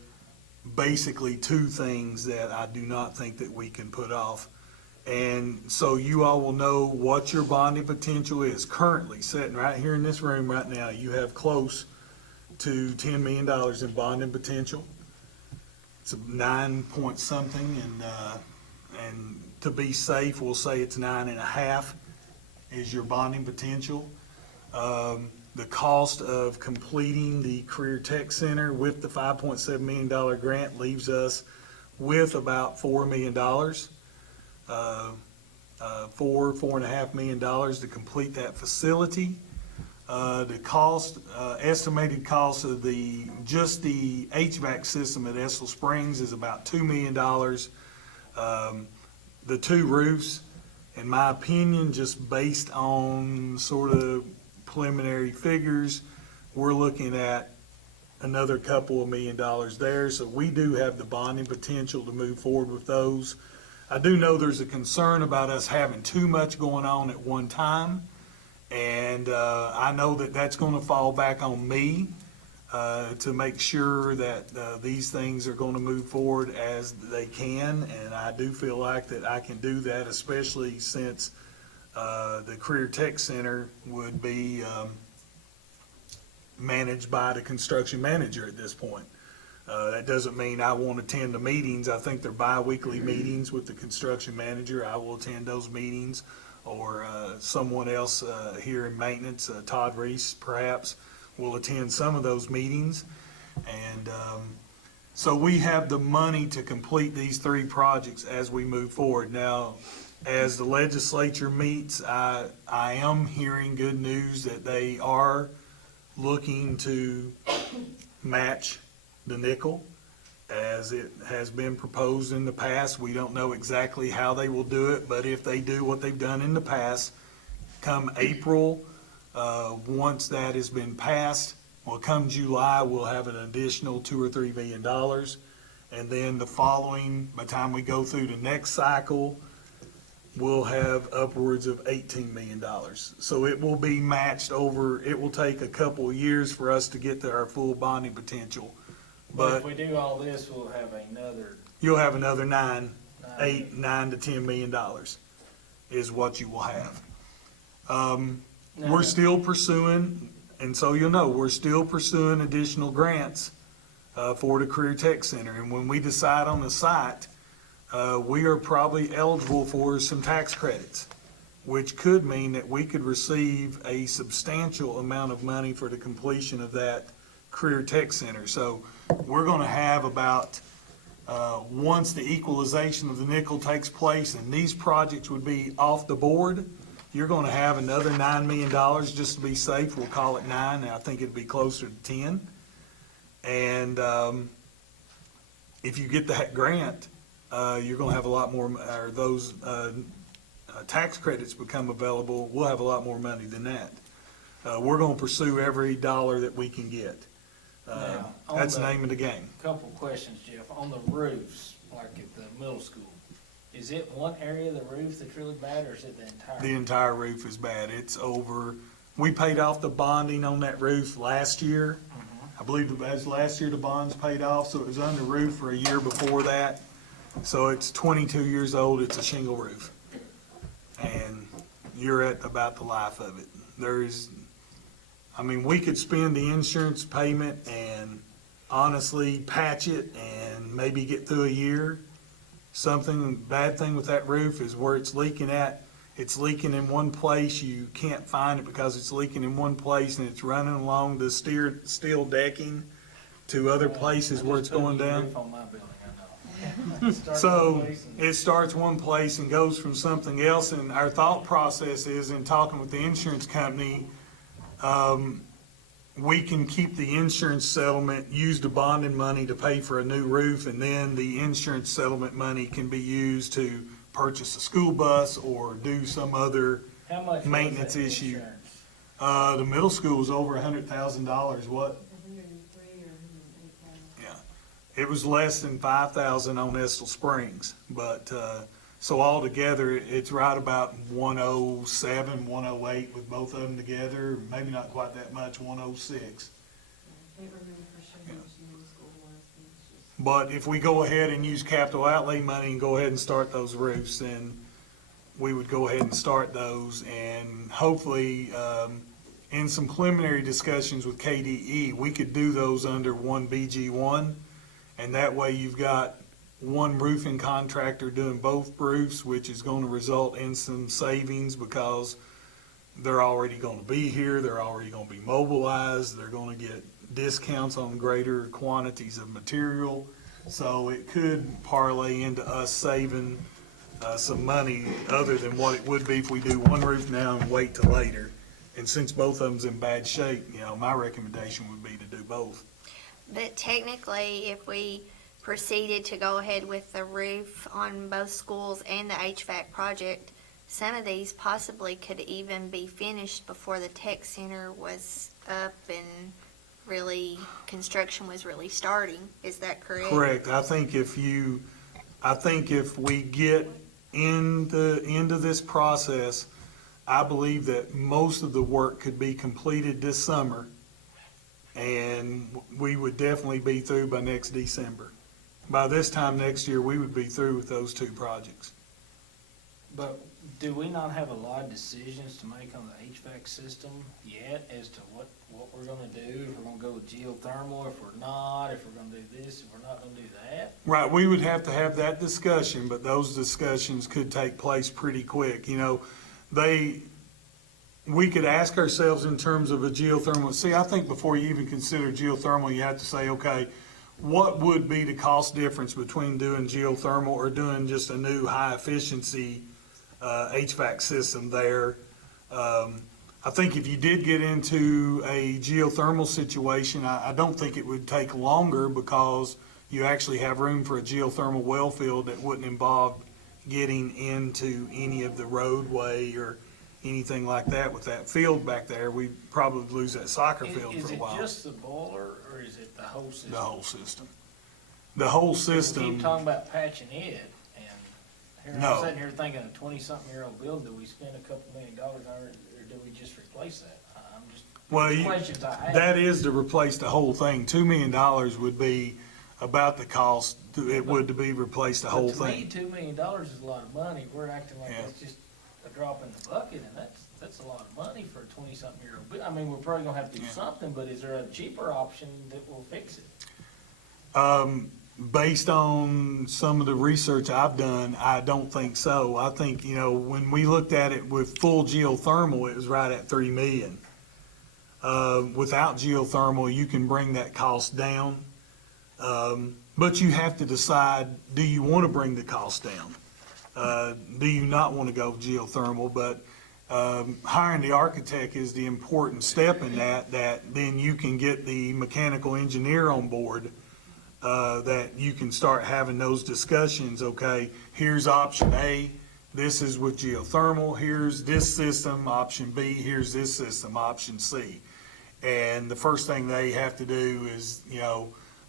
basically two things that I do not think that we can put off. And so you all will know what your bonding potential is. Currently, sitting right here in this room right now, you have close to $10 million in bonding potential. It's a 9 point something, and to be safe, we'll say it's 9.5 is your bonding potential. The cost of completing the Career Tech Center with the $5.7 million grant leaves us with about $4 million, $4.5 million to complete that facility. The cost, estimated cost of just the HVAC system at Estill Springs is about $2 million. The two roofs, in my opinion, just based on sort of preliminary figures, we're looking at another couple of $1 million there. So we do have the bonding potential to move forward with those. I do know there's a concern about us having too much going on at one time. And I know that that's going to fall back on me to make sure that these things are going to move forward as they can. And I do feel like that I can do that, especially since the Career Tech Center would be managed by the construction manager at this point. That doesn't mean I won't attend the meetings. I think they're bi-weekly meetings with the construction manager. I will attend those meetings, or someone else here in maintenance, Todd Reese perhaps, will attend some of those meetings. And so we have the money to complete these three projects as we move forward. Now, as the legislature meets, I am hearing good news that they are looking to match the nickel as it has been proposed in the past. We don't know exactly how they will do it, but if they do what they've done in the past, come April, once that has been passed, well, come July, we'll have an additional $2 or $3 million. And then the following, by the time we go through the next cycle, we'll have upwards of $18 million. So it will be matched over, it will take a couple of years for us to get to our full bonding potential. But if we do all this, we'll have another, You'll have another $9 to $10 million is what you will have. We're still pursuing, and so you'll know, we're still pursuing additional grants for the Career Tech Center. And when we decide on the site, we are probably eligible for some tax credits, which could mean that we could receive a substantial amount of money for the completion of that Career Tech Center. So we're going to have about, once the equalization of the nickel takes place and these projects would be off the board, you're going to have another $9 million just to be safe. We'll call it 9. I think it'd be closer to 10. And if you get that grant, you're going to have a lot more, or those tax credits become available, we'll have a lot more money than that. We're going to pursue every dollar that we can get. Now, on That's the the- name of the game. couple questions, Jeff, on the roofs, like at the middle school. Is it one area of the roof that's really bad, or is it the entire? The entire roof is bad. It's over, we paid off the bonding on that roof last year. I believe as last year the bonds paid off, so it was under roof for a year before that. So it's 22 years old, it's a shingle roof. And you're at about the life of it. We could spend the insurance payment and honestly patch it and maybe get through a year. Bad thing with that roof is where it's leaking at. It's leaking in one place, you can't find it because it's leaking in one place, and it's running along the steel decking to other places where it's going down. Roof on my building, I know. Start So one place and- it starts one place and goes from something else, and our thought process is, in talking with the insurance company, we can keep the insurance settlement, use the bonding money to pay for a new roof, and then the insurance settlement money can be used to purchase a school bus or do some other, How much was maintenance that issue. insurance? the middle school was over $100,000, what? 103 or 108,000. Yeah. It was less than 5,000 on Estill Springs, but, so altogether, it's right about 107, 108 with both of them together, maybe not quite that much, 106. I can't remember for sure how much the middle school was, but it's just. But if we go ahead and use capital outlay money and go ahead and start those roofs, then we would go ahead and start those, and hopefully, in some preliminary discussions with KDE, we could do those under one BG1, and that way you've got one roofing contractor doing both roofs, which is gonna result in some savings because they're already gonna be here, they're already gonna be mobilized, they're gonna get discounts on greater quantities of material. So it could parlay into us saving some money other than what it would be if we do one roof now and wait till later. And since both of them's in bad shape, my recommendation would be to do both. But technically, if we proceeded to go ahead with the roof on both schools and the HVAC project, some of these possibly could even be finished before the tech center was up and really, construction was really starting. Is that correct? Correct. I think if we get into this process, I believe that most of the work could be completed this summer, and we would definitely be through by next December. By this time next year, we would be through with those two projects. But do we not have a lot of decisions to make on the HVAC system yet as to what we're gonna do? If we're gonna go with geothermal, if we're not, if we're gonna do this, if we're not gonna do that? Right, we would have to have that discussion, but those discussions could take place pretty quick. We could ask ourselves in terms of a geothermal. See, I think before you even consider geothermal, you have to say, okay, what would be the cost difference between doing geothermal or doing just a new high-efficiency HVAC system there? I think if you did get into a geothermal situation, I don't think it would take longer because you actually have room for a geothermal well field that wouldn't involve getting into any of the roadway or anything like that. With that field back there, we'd probably lose that soccer field for a while. Is it just the boiler, or is it the whole system? The whole system. The whole We system. keep talking about patching it, and here No. I'm sitting here thinking a 20-something-year-old building, do we spend a couple $1 million on it, or do we just replace that? I'm just, Well, questions I have. that is to replace the whole thing. $2 million would be about the cost it would to be replace the whole But to me, thing. $2 million is a lot of money. We're acting like Yeah. that's just a drop in the bucket, and that's a lot of money for a 20-something-year-old. But I mean, we're probably gonna have to do Yeah. something, but is there a cheaper option that will fix it? Based on some of the research I've done, I don't think so. I think, when we looked at it with full geothermal, it was right at 3 million. Without geothermal, you can bring that cost down. But you have to decide, do you want to bring the cost down? Do you not want to go geothermal? But hiring the architect is the important step in that then you can get the mechanical engineer on board, that you can start having those discussions. Okay, here's option A, this is with geothermal, here's this system, option B, here's this system, option C. And the first thing they have to do is,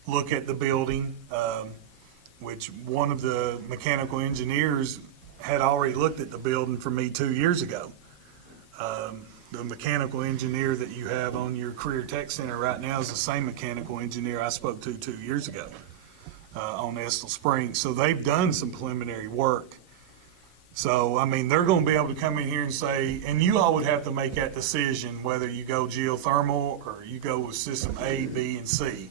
look at the building, which one of the mechanical engineers had already looked at the building for me 2 years ago. The mechanical engineer that you have on your career tech center right now is the same mechanical engineer I spoke to 2 years ago on Estill Springs. So they've done some preliminary work. So, they're gonna be able to come in here and say, and you all would have to make that decision whether you go geothermal or you go with system A, B, and C.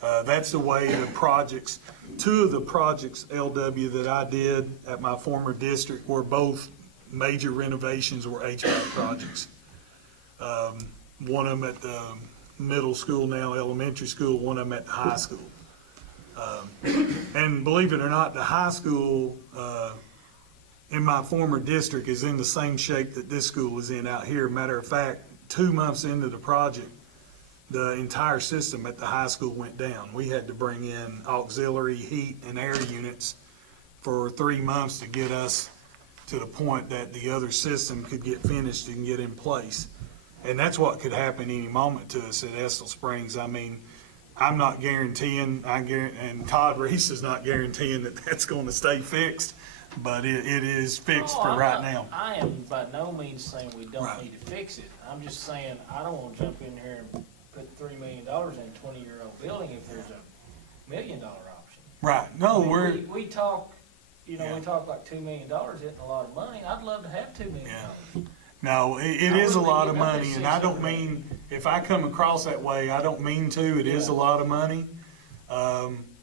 That's the way the projects, 2 of the projects, LW, that I did at my former district were both major renovations or HVAC projects. One of them at the middle school, now elementary school, one of them at the high school. And believe it or not, the high school, in my former district is in the same shape that this school is in out here. Matter of fact, 2 months into the project, the entire system at the high school went down. We had to bring in auxiliary heat and air units for 3 months to get us to the point that the other system could get finished and get in place. And that's what could happen any moment to us at Estill Springs. I mean, I'm not guaranteeing, and Todd Reese is not guaranteeing that that's going to stay fixed, but it is fixed for right now. I am by no means saying we don't Right. need to fix it. I'm just saying, I don't wanna jump in here and put $3 million in a 20-year-old building if there's a $1 million option. Right, no, I mean, we're, We talk, Yeah. we talk like $2 million isn't a lot of money. I'd love to have $2 million. Yeah. no, it I is a really lot do. of I money, think and I don't 600. mean, if I come across that way, I don't mean to, it is a Yeah. lot of money.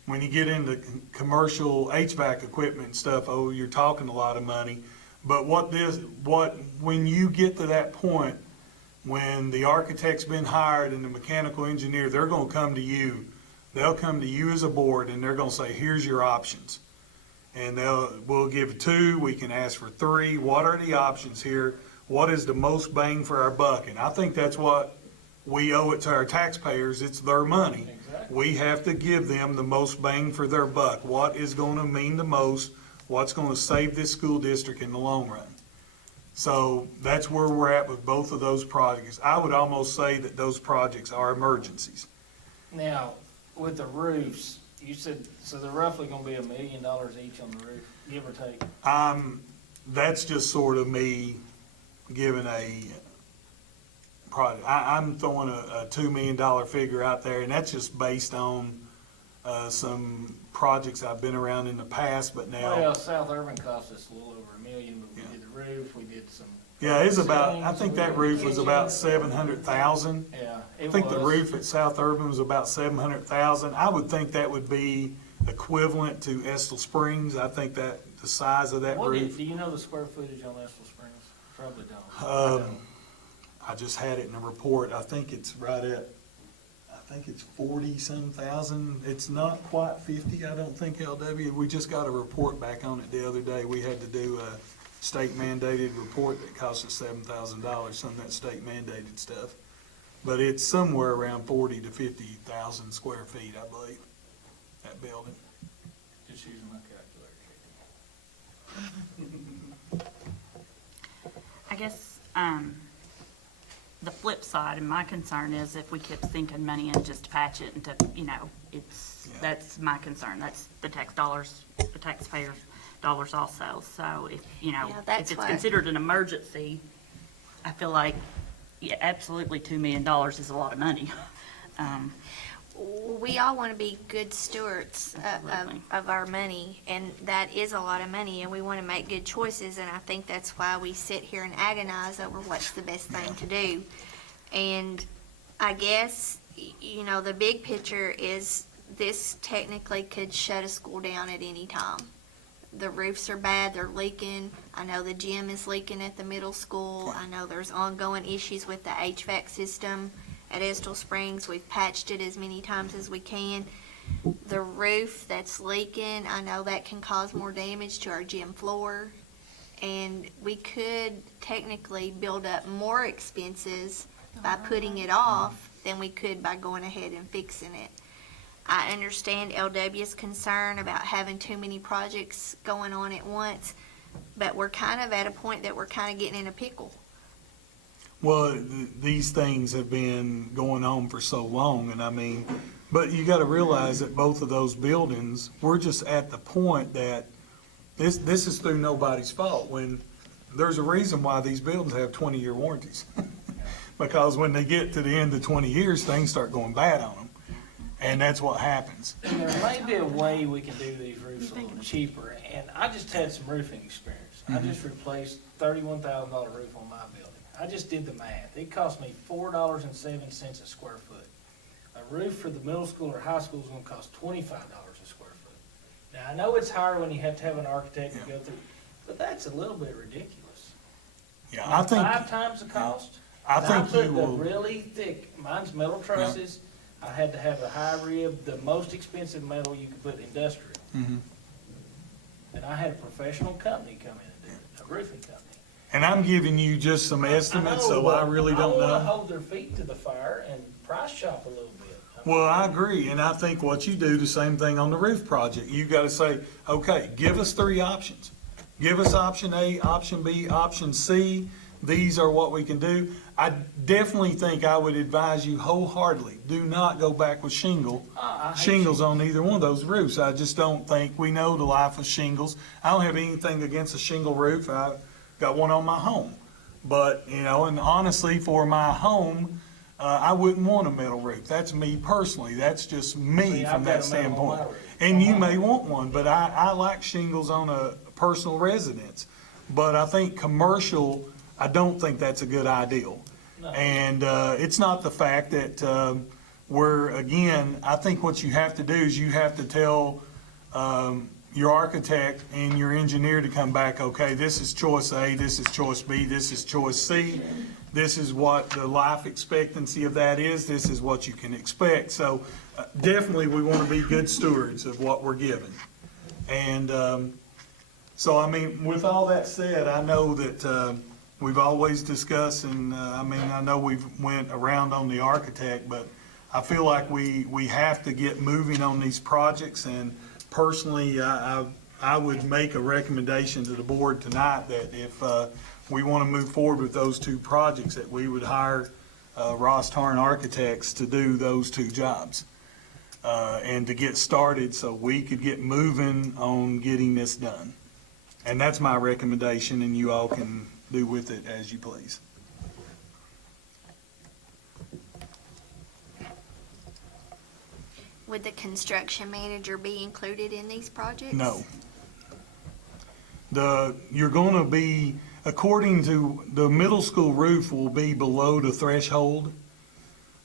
When you get into commercial HVAC equipment and stuff, oh, you're talking a lot of money. But when you get to that point, when the architect's been hired and the mechanical engineer, they're gonna come to you. They'll come to you as a board and they're gonna say, here's your options. And we'll give 2, we can ask for 3. What are the options here? What is the most bang for our buck? And I think that's what we owe it to our taxpayers. It's their money. Exactly. We have to give them the most bang for their buck. What is gonna mean the most? What's gonna save this school district in the long run? So that's where we're at with both of those projects. I would almost say that those projects are emergencies. Now, with the roofs, you said, so they're roughly gonna be $1 million each on the roof, give or take. That's just sort of me giving a project. I'm throwing a $2 million figure out there, and that's just based on some projects I've been around in the past, but now. Well, South Urban cost us a little over $1 million, but we did the roof, we did some. Yeah, it's about, I ceilings, think we that did roof was about kitchens. 700,000. Yeah, I it think the was. roof at South Urban was about 700,000. I would think that would be equivalent to Estill Springs. I think that the size of that roof. Do you know the square footage on Estill Springs? Probably don't. I just had it in a report. I think it's right at, I think it's 40-some thousand. It's not quite 50, I don't think, LW. We just got a report back on it the other day. We had to do a state mandated report that cost us $7,000, some of that state mandated stuff. But it's somewhere around 40 to 50,000 square feet, I believe, that building. Just using my calculator. I guess, the flip side and my concern is if we kept sinking money in just to patch it and to, Yeah. that's my concern. That's the taxpayers' dollars also. So if, that's if it's why- considered an emergency, I feel like, yeah, absolutely $2 million is a lot of money. We all want to be good stewards Absolutely. of our money, and that is a lot of money, and we want to make good choices, and I think that's why we sit here and agonize over what's the best thing to do. And I guess, the big picture is this technically could shut a school down at any time. The roofs are bad, they're leaking. I know the gym is leaking at the middle school. I know there's ongoing issues with the HVAC system at Estill Springs. We've patched it as many times as we can. The roof that's leaking, I know that can cause more damage to our gym floor. And we could technically build up more expenses by putting it off than we could by going ahead and fixing it. I understand LW's concern about having too many projects going on at once, but we're kind of at a point that we're kind of getting in a pickle. Well, these things have been going on for so long, and I mean, but you gotta realize that both of those buildings, we're just at the point that this is through nobody's fault, when there's a reason why these buildings have 20-year warranties. Because when they get to the end of 20 years, things start going bad on them, and that's what happens. And there may be a way we can do these roofs a little cheaper, and I just had some roofing experience. I just replaced $31,000 roof on my building. I just did the math. It cost me $4.07 a square foot. A roof for the middle school or high school is gonna cost $25 a square foot. Now, I know it's higher when you have to have an architect to go through, but that's a little bit ridiculous. Yeah, I think, 5 times the cost. I And think put you the will, really thick, mine's metal trusses. I had to have a high rib, the most expensive metal you could put industrial. Mhm. And I had a professional company come in and do it, a roofing company. And I'm giving you just some estimates, so I really don't I wanna know. hold their feet to the fire and price shop a little bit. Well, I agree, and I think what you do, the same thing on the roof project. You gotta say, okay, give us 3 options. Give us option A, option B, option C. These are what we can do. I definitely think I would advise you wholeheartedly, do not go back with I hate shingles on either one of those roofs. I just don't think, we know the life of shingles. I don't have anything against a shingle roof. I got one on my home. But, you know, and honestly, for my home, I wouldn't want a metal roof. That's me personally. That's just me See, from I've that got a metal on my standpoint. roof. And you may want one, but I like shingles on a personal residence. But I think commercial, I don't think that's a good ideal. No. And it's not the fact that again, I think what you have to do is you have to tell your architect and your engineer to come back, okay, this is choice A, this is choice B, this is choice C. This is what the life expectancy of that is, this is what you can expect. So definitely we want to be good stewards of what we're given. And so, I mean, with all that said, I know that we've always discussed, and I know we've went around on the architect, but I feel like we have to get moving on these projects. And personally, I would make a recommendation to the board tonight that if we want to move forward with those 2 projects, that we would hire Ross Tarn Architects to do those 2 jobs and to get started so we could get moving on getting this done. And that's my recommendation, and you all can do with it as you please. Would the construction manager be included in these projects? No. You're gonna be, according to, the middle school roof will be below the threshold.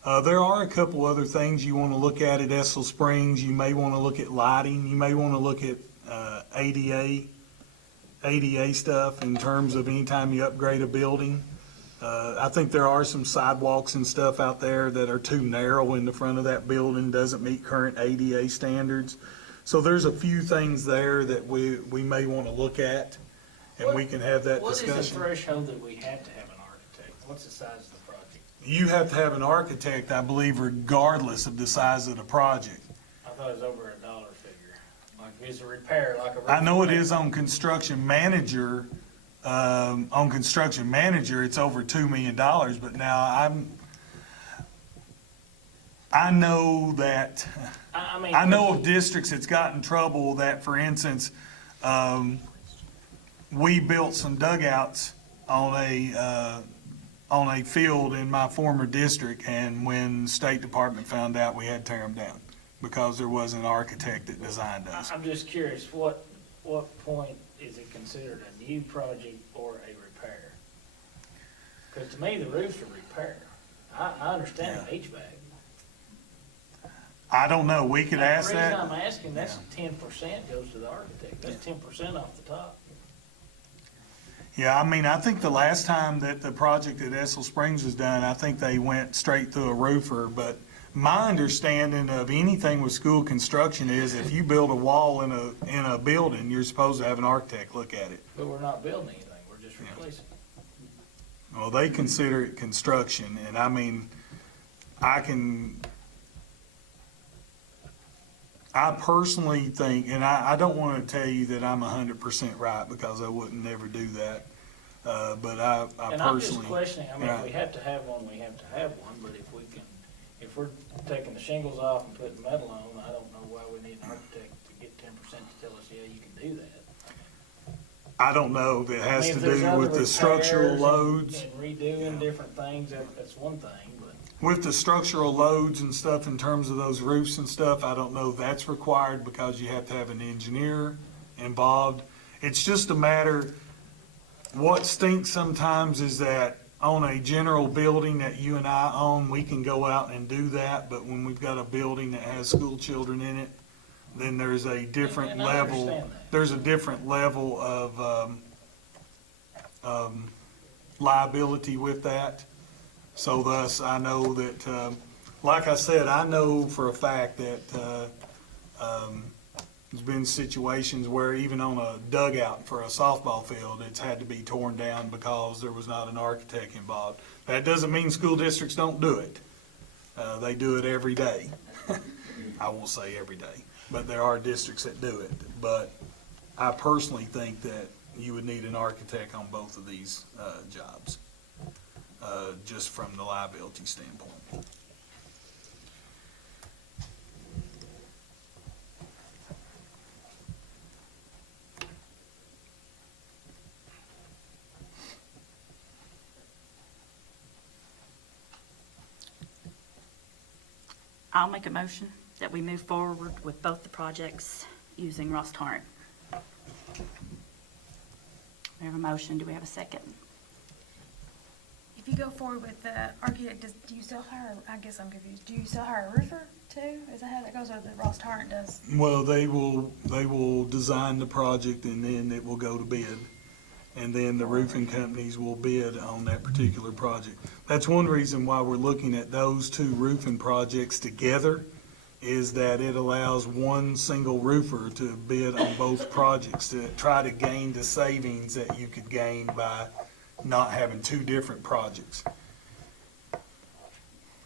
There are a couple other things you wanna look at Estill Springs. You may wanna look at lighting. You may wanna look at ADA stuff in terms of anytime you upgrade a building. I think there are some sidewalks and stuff out there that are too narrow in the front of that building, doesn't meet current ADA standards. So there's a few things there that we may want to look at, and we can have that What is the discussion. threshold that we have to have an architect? What's the size of the project? You have to have an architect, I believe, regardless of the size of the project. I thought it was over a dollar figure. Like if it's a repair, like a roof. I know it repair. is on construction manager. On construction manager, it's over $2 million, but now I know that, I mean. I know of districts that's got in trouble that, for instance, we built some dugouts on a field in my former district, and when the State Department found out, we had to tear them down because there was an architect that designed those. I'm just curious, what point is it considered a new project or a repair? Because to me, the roof's a repair. I understand the HVAC. I don't know, we could ask that. The reason I'm asking, that's 10% goes to the architect. That's 10% off the top. Yeah, I mean, I think the last time that the project at Estill Springs was done, I think they went straight through a roofer. But my understanding of anything with school construction is if you build a wall in a building, you're supposed to have an architect look at it. But we're not building anything, we're just replacing. Well, they consider it construction, and I mean, I personally think, and I don't want to tell you that I'm 100% right because I wouldn't never do that. But I And I'm just personally. questioning, I mean, if Right. we have to have one, we have to have one, but if we're taking the shingles off and putting metal on, I don't know why we need an architect to get 10% to tell us, yeah, you can do that. I don't know, that I has mean, to if there's do other with the structural repairs loads. And redoing different things, that's one thing, but. With the structural loads and stuff in terms of those roofs and stuff, I don't know if that's required because you have to have an engineer involved. It's just a matter, what stinks sometimes is that on a general building that you and I own, we can go out and do that, but when we've got a building that has school children in it, then there's a different And I level, understand that. there's a different level of liability with that. So thus, I know that like I said, I know for a fact that, there's been situations where even on a dugout for a softball field, it's had to be torn down because there was not an architect involved. That doesn't mean school districts don't do it. They do it every day. I won't say every day, but there are districts that do it. But I personally think that you would need an architect on both of these jobs, just from the liability standpoint. I'll make a motion that we move forward with both the projects using Ross Tarrant. We have a motion. Do we have a second? If you go forward with the architect, do you still hire, I guess I'm confused, do you still hire a roofer too? Is that how that goes, or the Ross Tarrant does? Well, they will design the project and then it will go to bid. And then the roofing companies will bid on that particular project. That's one reason why we're looking at those two roofing projects together, is that it allows one single roofer to bid on both projects to try to gain the savings that you could gain by not having two different projects.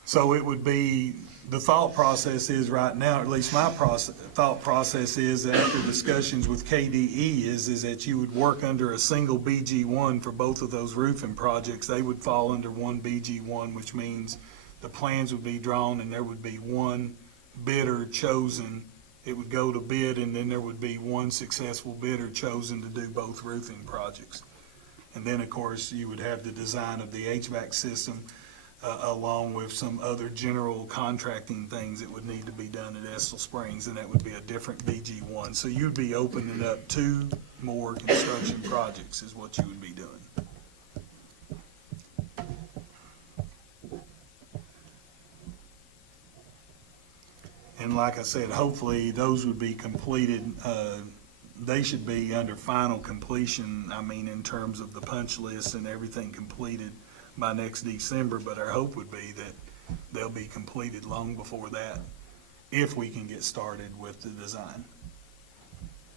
So it would be, the thought process is right now, or at least my thought process is that after discussions with KDE is that you would work under a single BG1 for both of those roofing projects. They would fall under one BG1, which means the plans would be drawn and there would be one bidder chosen. It would go to bid and then there would be one successful bidder chosen to do both roofing projects. And then, of course, you would have the design of the HVAC system, along with some other general contracting things that would need to be done at Estill Springs, and that would be a different BG1. So you'd be opening up two more construction projects is what you would be doing. And like I said, hopefully those would be completed, they should be under final completion, I mean, in terms of the punch list and everything completed by next December, but our hope would be that they'll be completed long before that, if we can get started with the design.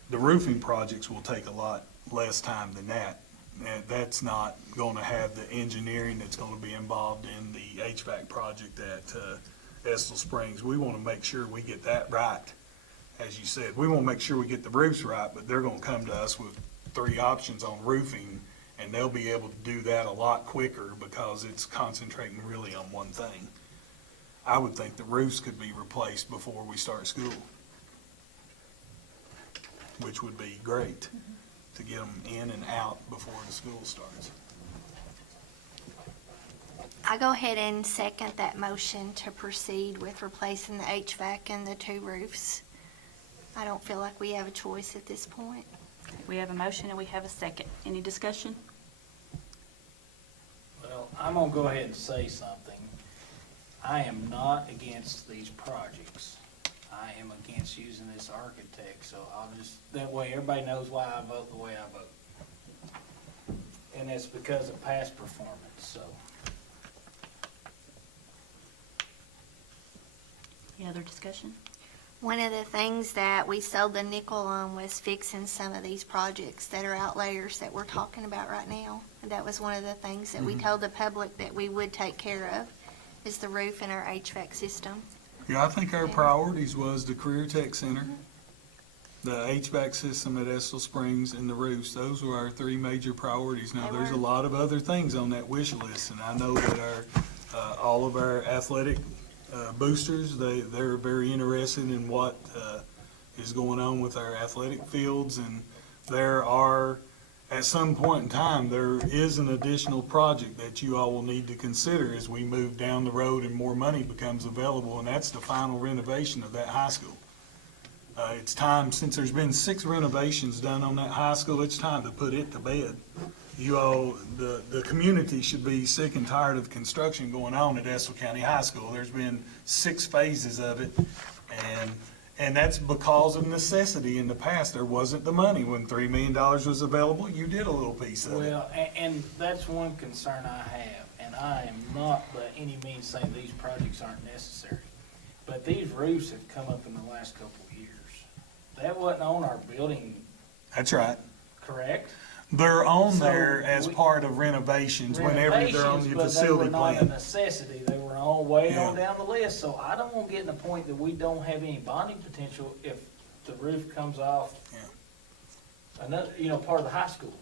The roofing projects will take a lot less time than that. And that's not going to have the engineering that's going to be involved in the HVAC project at Estill Springs. We want to make sure we get that right. As you said, we want to make sure we get the roofs right, but they're going to come to us with 3 options on roofing, and they'll be able to do that a lot quicker because it's concentrating really on one thing. I would think the roofs could be replaced before we start school, which would be great to get them in and out before the school starts. I go ahead and second that motion to proceed with replacing the HVAC and the 2 roofs. I don't feel like we have a choice at this point. We have a motion and we have a second. Any discussion? Well, I'm gonna go ahead and say something. I am not against these projects. I am against using this architect, so I'll just, that way everybody knows why I vote the way I vote. And it's because of past performance, so. Any other discussion? One of the things that we sold the nickel on was fixing some of these projects that are outliers that we're talking about right now. And that was one of the things that we told the public that we would take care of, is the roof and our HVAC system. Yeah, I think our priorities was the Career Tech Center, the HVAC system at Estill Springs, and the roofs. Those were our 3 major priorities. Now, They there's a were. lot of other things on that wish list, and I know that all of our athletic boosters, they're very interested in what is going on with our athletic fields, and there are, at some point in time, there is an additional project that you all will need to consider as we move down the road and more money becomes available, and that's the final renovation of that high school. It's time, since there's been 6 renovations done on that high school, it's time to put it to bed. You all, the community should be sick and tired of construction going on at Estill County High School. There's been 6 phases of it, and that's because of necessity. In the past, there wasn't the money. When $3 million was available, you did a little piece of it. Well, and that's one concern I have, and I am not by any means saying these projects aren't necessary, but these roofs have come up in the last couple of years. That wasn't on our building, That's right. correct? They're on So there as part of renovations whenever they're on Renovations, your but they facility were not a plan. necessity, they were all way on Yeah. down the list, so I don't wanna get in the point that we don't have any bonding potential if the roof comes off. Yeah. Another, part of the high school,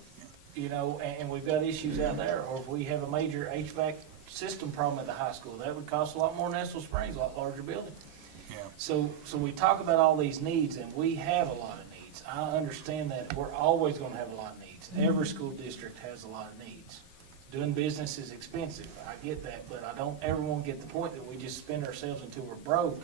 and we've got issues out there, or if we have a major HVAC system problem at the high school, that would cost a lot more than Estill Springs, a lot larger building. Yeah. So we talk about all these needs, and we have a lot of needs. I understand that we're always gonna have a lot of needs. Every school district has a lot of needs. Doing business is expensive, I get that, but I don't ever wanna get to the point that we just spend ourselves until we're broke,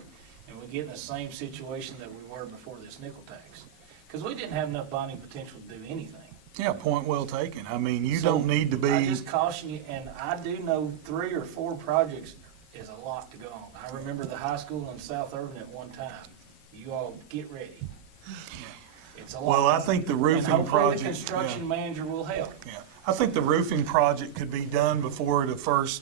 and we get in the same situation that we were before this nickel tax. Cause we didn't have enough bonding potential to do anything. Yeah, point well taken. I mean, you So, don't need to I be, just caution you, and I do know 3 or 4 projects is a lot to go on. I remember the high school in South Urban at one time. You all get ready. It's a lot. well, I think the And roofing hopefully the project. construction manager will help. Yeah, I think the roofing project could be done before the first,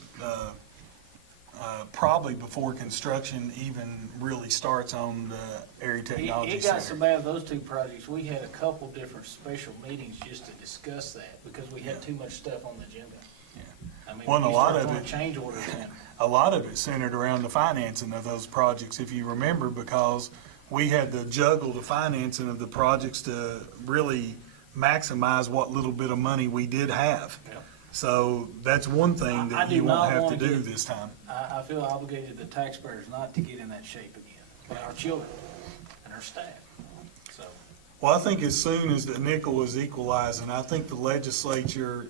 probably before construction even really starts on the Area Technology It got so Center. bad, those 2 projects, we had a couple different special meetings just to discuss that, because we had too much stuff on the agenda. Yeah. I mean, Well, and we a lot started of throwing it- change orders in. A lot of it centered around the financing of those projects, if you remember, because we had to juggle the financing of the projects to really maximize what little bit of money we did have. Yep. So that's one thing I that do you won't not have to wanna do get- this time. I feel obligated to the taxpayers not to get in that shape again, but our children and our staff, so. Well, I think as soon as the nickel is equalizing, I think the legislature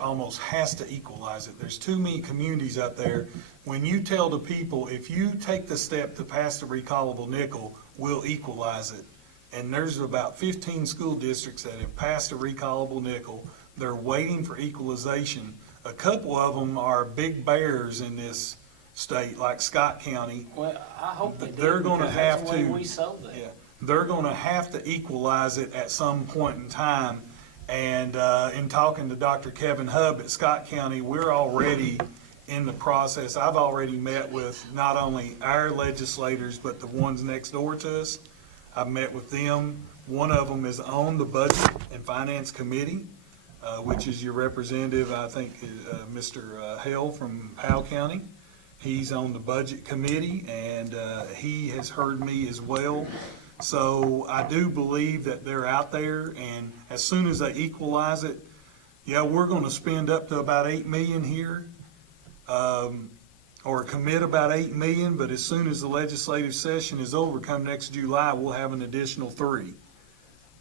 almost has to equalize it. There's too many communities out there. When you tell the people, if you take the step to pass the recallable nickel, we'll equalize it. And there's about 15 school districts that have passed a recallable nickel. They're waiting for equalization. A couple of them are big bears in this state, like Scott County. Well, I hope they do, They're gonna because that's have the way to- we sold that. Yeah, they're gonna have to equalize it at some point in time. And, in talking to Dr. Kevin Hubb at Scott County, we're already in the process. I've already met with not only our legislators, but the ones next door to us. I've met with them. One of them is on the Budget and Finance Committee, which is your representative, I think, Mr. Hale from Powell County. He's on the Budget Committee, and he has heard me as well. So I do believe that they're out there, and as soon as they equalize it, yeah, we're gonna spend up to about 8 million here, or commit about 8 million, but as soon as the legislative session is over, come next July, we'll have an additional 3.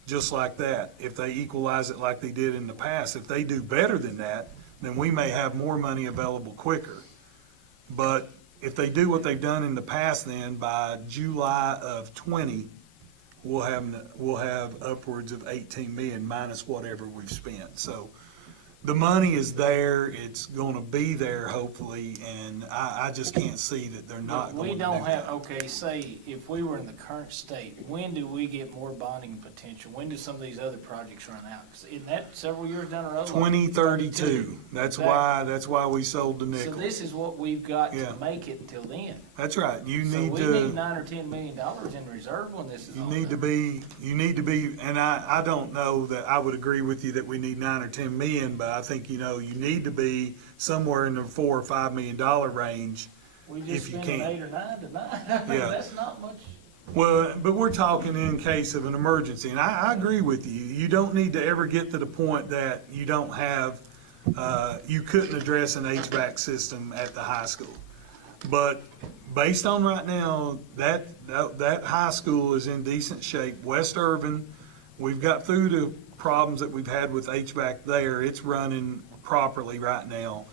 Just like that, if they equalize it like they did in the past. If they do better than that, then we may have more money available quicker. But if they do what they've done in the past, then by July of 20, we'll have upwards of 18 million minus whatever we've spent. So the money is there, it's gonna be there hopefully, and I just can't see that they're not We going to do don't have, that. okay, say, if we were in the current state, when do we get more bonding potential? When do some of these other projects run out? 'Cause isn't that several years down the road? 2032, that's why we sold the So nickel. this is what we've got Yeah. to make it until then. That's right, you So need we to. need $9 or $10 million in reserve when this is You all need to done. be, and I don't know that I would agree with you that we need 9 or 10 million, but I think, you need to be somewhere in the $4 or $5 million range. We if just you spent can't. 8 or 9 tonight. I mean, Yeah. that's not much. Well, but we're talking in case of an emergency, and I agree with you. You don't need to ever get to the point that you don't have, you couldn't address an HVAC system at the high school. But based on right now, that high school is in decent shape. West Irvin, we've got through the problems that we've had with HVAC there. It's running properly right now.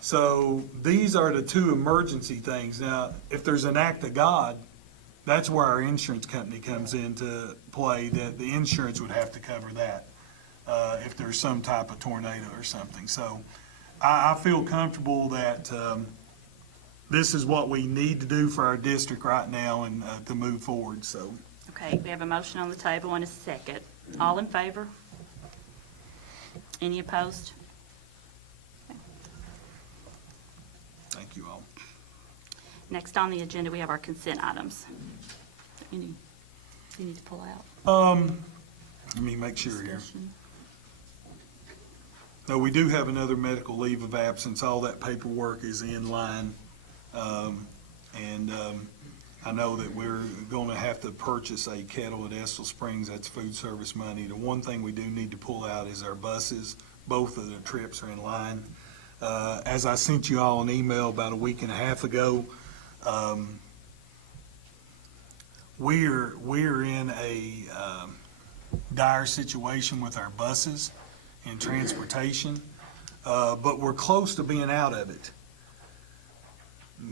So these are the 2 emergency things. Now, if there's an act of God, that's where our insurance company comes into play, that the insurance would have to cover that, if there's some type of tornado or something. So I feel comfortable that, this is what we need to do for our district right now and, to move forward, so. Okay, we have a motion on the table and a second. All in favor? Any opposed? Next on the agenda, we have our consent items. Any you need to pull out? Let me make sure here. Discussion. No, we do have another medical leave of absence. All that paperwork is in line. I know that we're going to have to purchase a kettle at Estill Springs. That's food service money. The one thing we do need to pull out is our buses. Both of the trips are in line. As I sent you all an email about a week and a half ago, we're in a dire situation with our buses and transportation, but we're close to being out of it.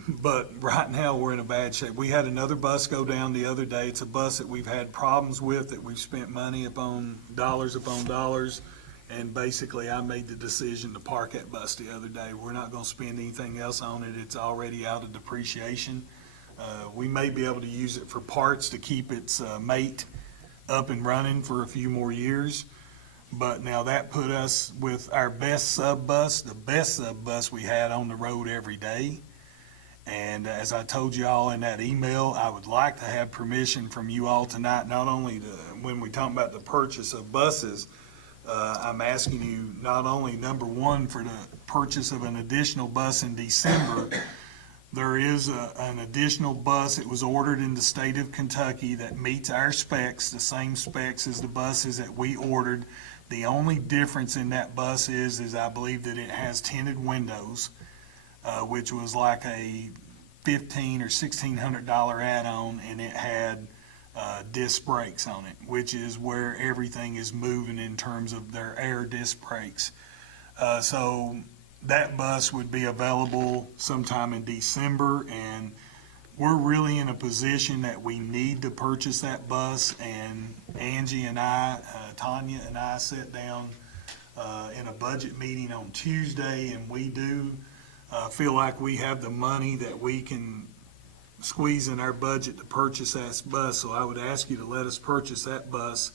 But right now, we're in a bad shape. We had another bus go down the other day. It's a bus that we've had problems with, that we've spent money upon dollars, and basically I made the decision to park that bus the other day. We're not gonna spend anything else on it. It's already out of depreciation. We may be able to use it for parts to keep its mate up and running for a few more years. But now that put us with our best sub bus, the best sub bus we had on the road every day. And as I told you all in that email, I would like to have permission from you all tonight, not only to, when we talk about the purchase of buses, I'm asking you not only, number one, for the purchase of an additional bus in December. There is an additional bus that was ordered in the state of Kentucky that meets our specs, the same specs as the buses that we ordered. The only difference in that bus is I believe that it has tinted windows, which was like a $1,500 or $1,600 add-on, and it had disc brakes on it, which is where everything is moving in terms of their air disc brakes. So that bus would be available sometime in December, and we're really in a position that we need to purchase that bus. And Angie and I, Tanya and I sat down in a budget meeting on Tuesday, and we do feel like we have the money that we can squeeze in our budget to purchase that bus. So I would ask you to let us purchase that bus.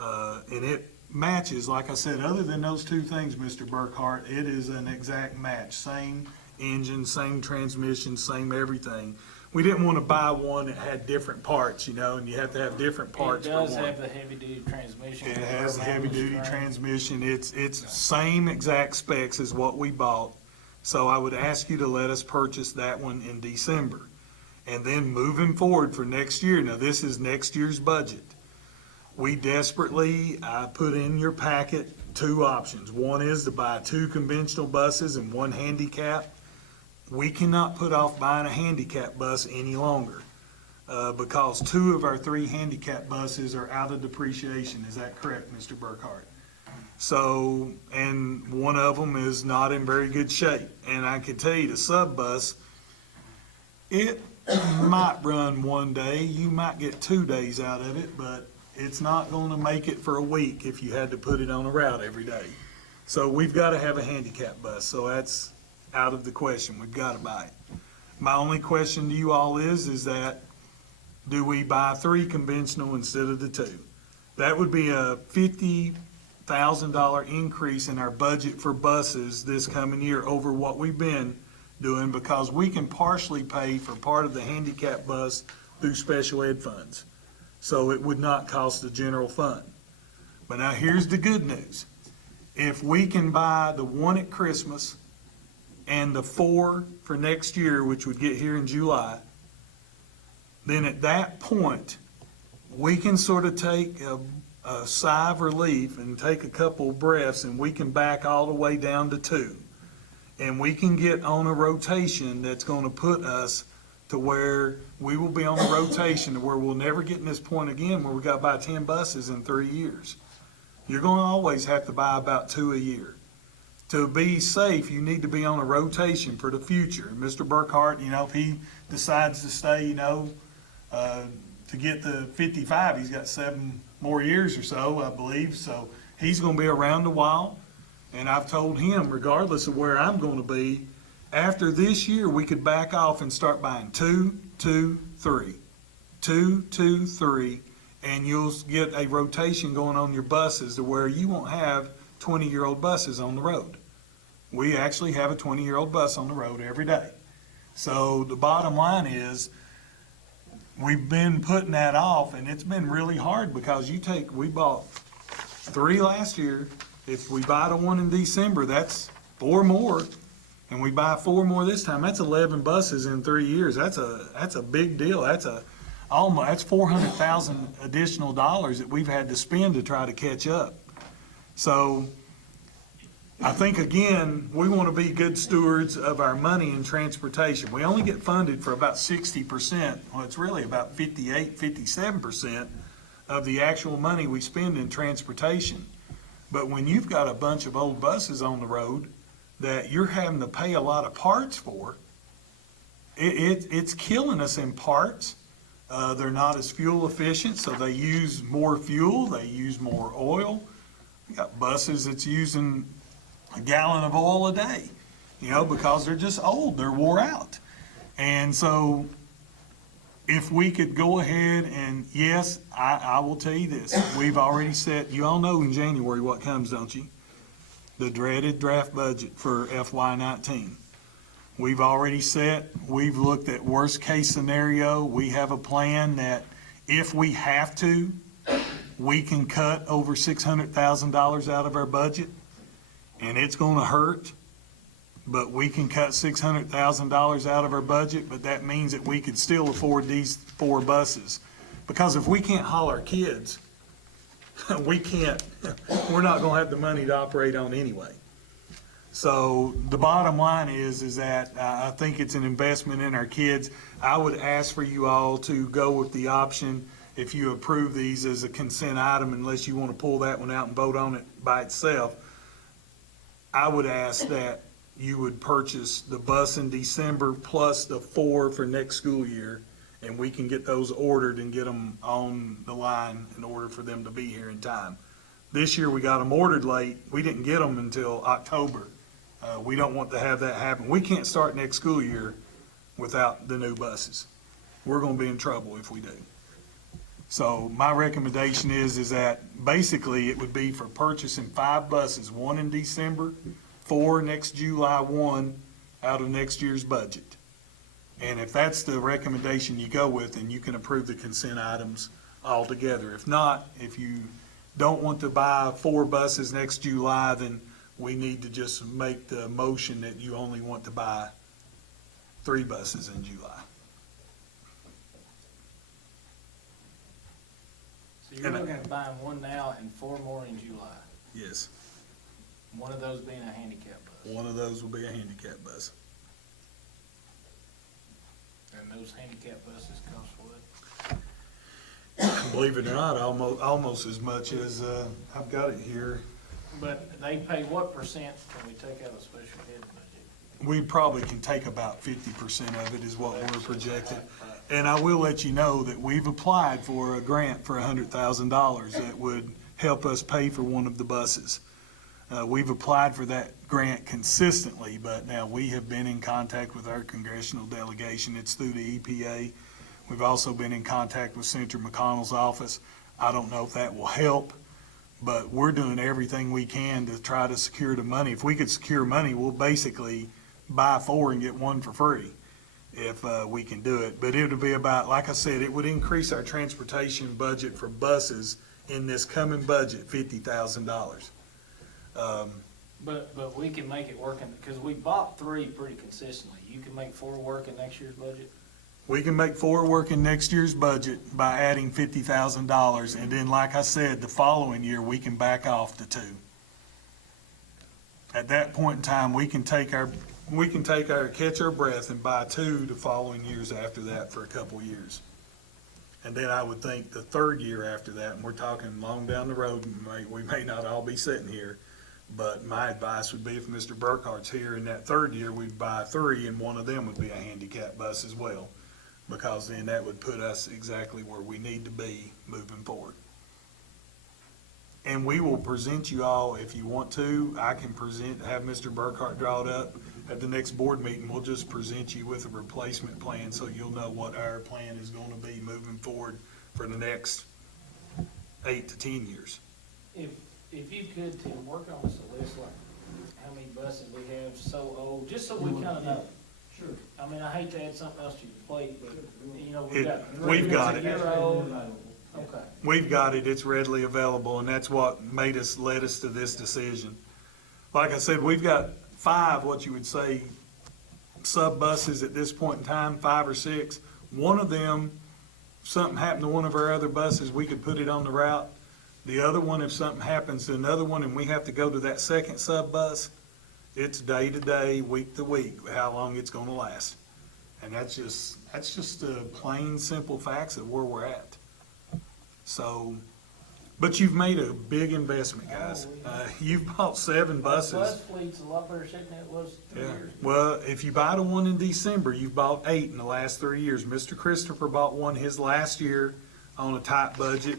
And it matches, like I said, other than those two things, Mr. Burkhart, it is an exact match. Same engine, same transmission, same everything. We didn't want to buy one that had different parts, and you have to have different parts It for one. does have the heavy-duty transmission. It has a heavy-duty transmission. It's same exact specs as what we bought. So I would ask you to let us purchase that one in December. And then moving forward for next year, now this is next year's budget. I put in your packet two options. One is to buy two conventional buses and one handicap. We cannot put off buying a handicap bus any longer because two of our three handicap buses are out of depreciation. Is that correct, Mr. Burkhart? So, and one of them is not in very good shape. And I can tell you the sub bus, it might run one day, you might get 2 days out of it, but it's not going to make it for a week if you had to put it on a route every day. So we've got to have a handicap bus, so that's out of the question. We've got to buy it. My only question to you all is that do we buy 3 conventional instead of the 2? That would be a $50,000 increase in our budget for buses this coming year over what we've been doing, because we can partially pay for part of the handicap bus through special ed funds. So it would not cost the general fund. But now here's the good news. If we can buy the one at Christmas and the 4 for next year, which would get here in July, then at that point, we can sort of take a sigh of relief and take a couple of breaths, and we can back all the way down to 2. And we can get on a rotation that's going to put us to where we will be on a rotation to where we'll never get in this point again where we got to buy 10 buses in 3 years. You're going to always have to buy about 2 a year. To be safe, you need to be on a rotation for the future. And Mr. Burkhart, if he decides to stay, to get to 55, he's got 7 more years or so, I believe. So he's going to be around a while. And I've told him, regardless of where I'm going to be, after this year, we could back off and start buying 2, 2, 3, 2, 2, 3, and you'll get a rotation going on your buses to where you won't have 20-year-old buses on the road. We actually have a 20-year-old bus on the road every day. So the bottom line is, we've been putting that off, and it's been really hard because we bought 3 last year. If we buy the one in December, that's 4 more, and we buy 4 more this time, that's 11 buses in 3 years. That's a big deal. That's $400,000 additional dollars that we've had to spend to try to catch up. So I think, again, we want to be good stewards of our money in transportation. We only get funded for about 60%. Well, it's really about 58, 57% of the actual money we spend in transportation. But when you've got a bunch of old buses on the road that you're having to pay a lot of parts for, it's killing us in parts. They're not as fuel efficient, so they use more fuel, they use more oil. We got buses that's using a gallon of oil a day, because they're just old, they're wore out. And so if we could go ahead and, yes, I will tell you this, we've already set, you all know in January what comes, don't you? The dreaded draft budget for FY19. We've already we've looked at worst case scenario. We have a plan that if we have to, we can cut over $600,000 out of our budget, and it's gonna hurt, but we can cut $600,000 out of our budget, but that means that we could still afford these 4 buses. Because if we can't haul our kids, we're not gonna have the money to operate on anyway. So the bottom line is that I think it's an investment in our kids. I would ask for you all to go with the option, if you approve these as a consent item, unless you want to pull that one out and vote on it by itself. I would ask that you would purchase the bus in December plus the 4 for next school year, and we can get those ordered and get them on the line in order for them to be here in time. This year we got them ordered late. We didn't get them until October. We don't want to have that happen. We can't start next school year without the new buses. We're gonna be in trouble if we do. So my recommendation is that basically it would be for purchasing 5 buses, 1 in December, 4 next July 1 out of next year's budget. And if that's the recommendation you go with, then you can approve the consent items altogether. If not, if you don't want to buy 4 buses next July, then we need to just make the motion that you only want to buy 3 buses in July. So you're looking at buying 1 now and 4 more in July, Yes, one of those being a handicap bus. one of those will be a handicap bus. And those handicap buses cost what? Believe it or not, almost as much as, I've got it here. But they pay what percent can we take out of special ed budget? We probably can take about 50% of it is what we're projected. And I will let you know that we've applied for a grant for $100,000 that would help us pay for one of the buses. We've applied for that grant consistently, but now we have been in contact with our congressional delegation. It's through the EPA. We've also been in contact with Senator McConnell's office. I don't know if that will help, but we're doing everything we can to try to secure the money. If we could secure money, we'll basically buy 4 and get 1 for free if we can do it. But it would be about, like I said, it would increase our transportation budget for buses in this coming budget, $50,000. But we can make it work, because we bought 3 pretty consistently. You can make 4 work in next year's budget? We can make 4 work in next year's budget by adding $50,000, and then, like I said, the following year, we can back off the 2. At that point in time, we can catch our breath and buy 2 the following years after that for a couple years. And then I would think the 3rd year after that, and we're talking long down the road, and we may not all be sitting here, but my advice would be if Mr. Burkhart's here in that 3rd year, we'd buy 3, and one of them would be a handicap bus as well, because then that would put us exactly where we need to be moving forward. And we will present you all, if you want to, I can have Mr. Burkhart draw it up at the next board meeting. We'll just present you with a replacement plan so you'll know what our plan is going to be moving forward for the next 8 to 10 years. If you could, Tim, work on us a list, like how many buses we have so old, just so we kind of know. Sure. I mean, I hate to add something else to your plate, but, you know, We've got it's it. a year old. Okay. We've got it, it's readily available, and that's what led us to this decision. Like I said, we've got 5, what you would say, sub buses at this point in time, 5 or 6. One of them, something happened to one of our other buses, we could put it on the route. The other one, if something happens to another one and we have to go to that second sub bus, it's day to day, week to week, how long it's gonna last. And that's just the plain, simple facts of where we're at. So, but you've made a big investment, guys. You've bought 7 buses. Bus fleet's a lot better shape than it was 3 Yeah, years ago. well, if you buy the one in December, you've bought 8 in the last 3 years. Mr. Christopher bought one his last year on a tight budget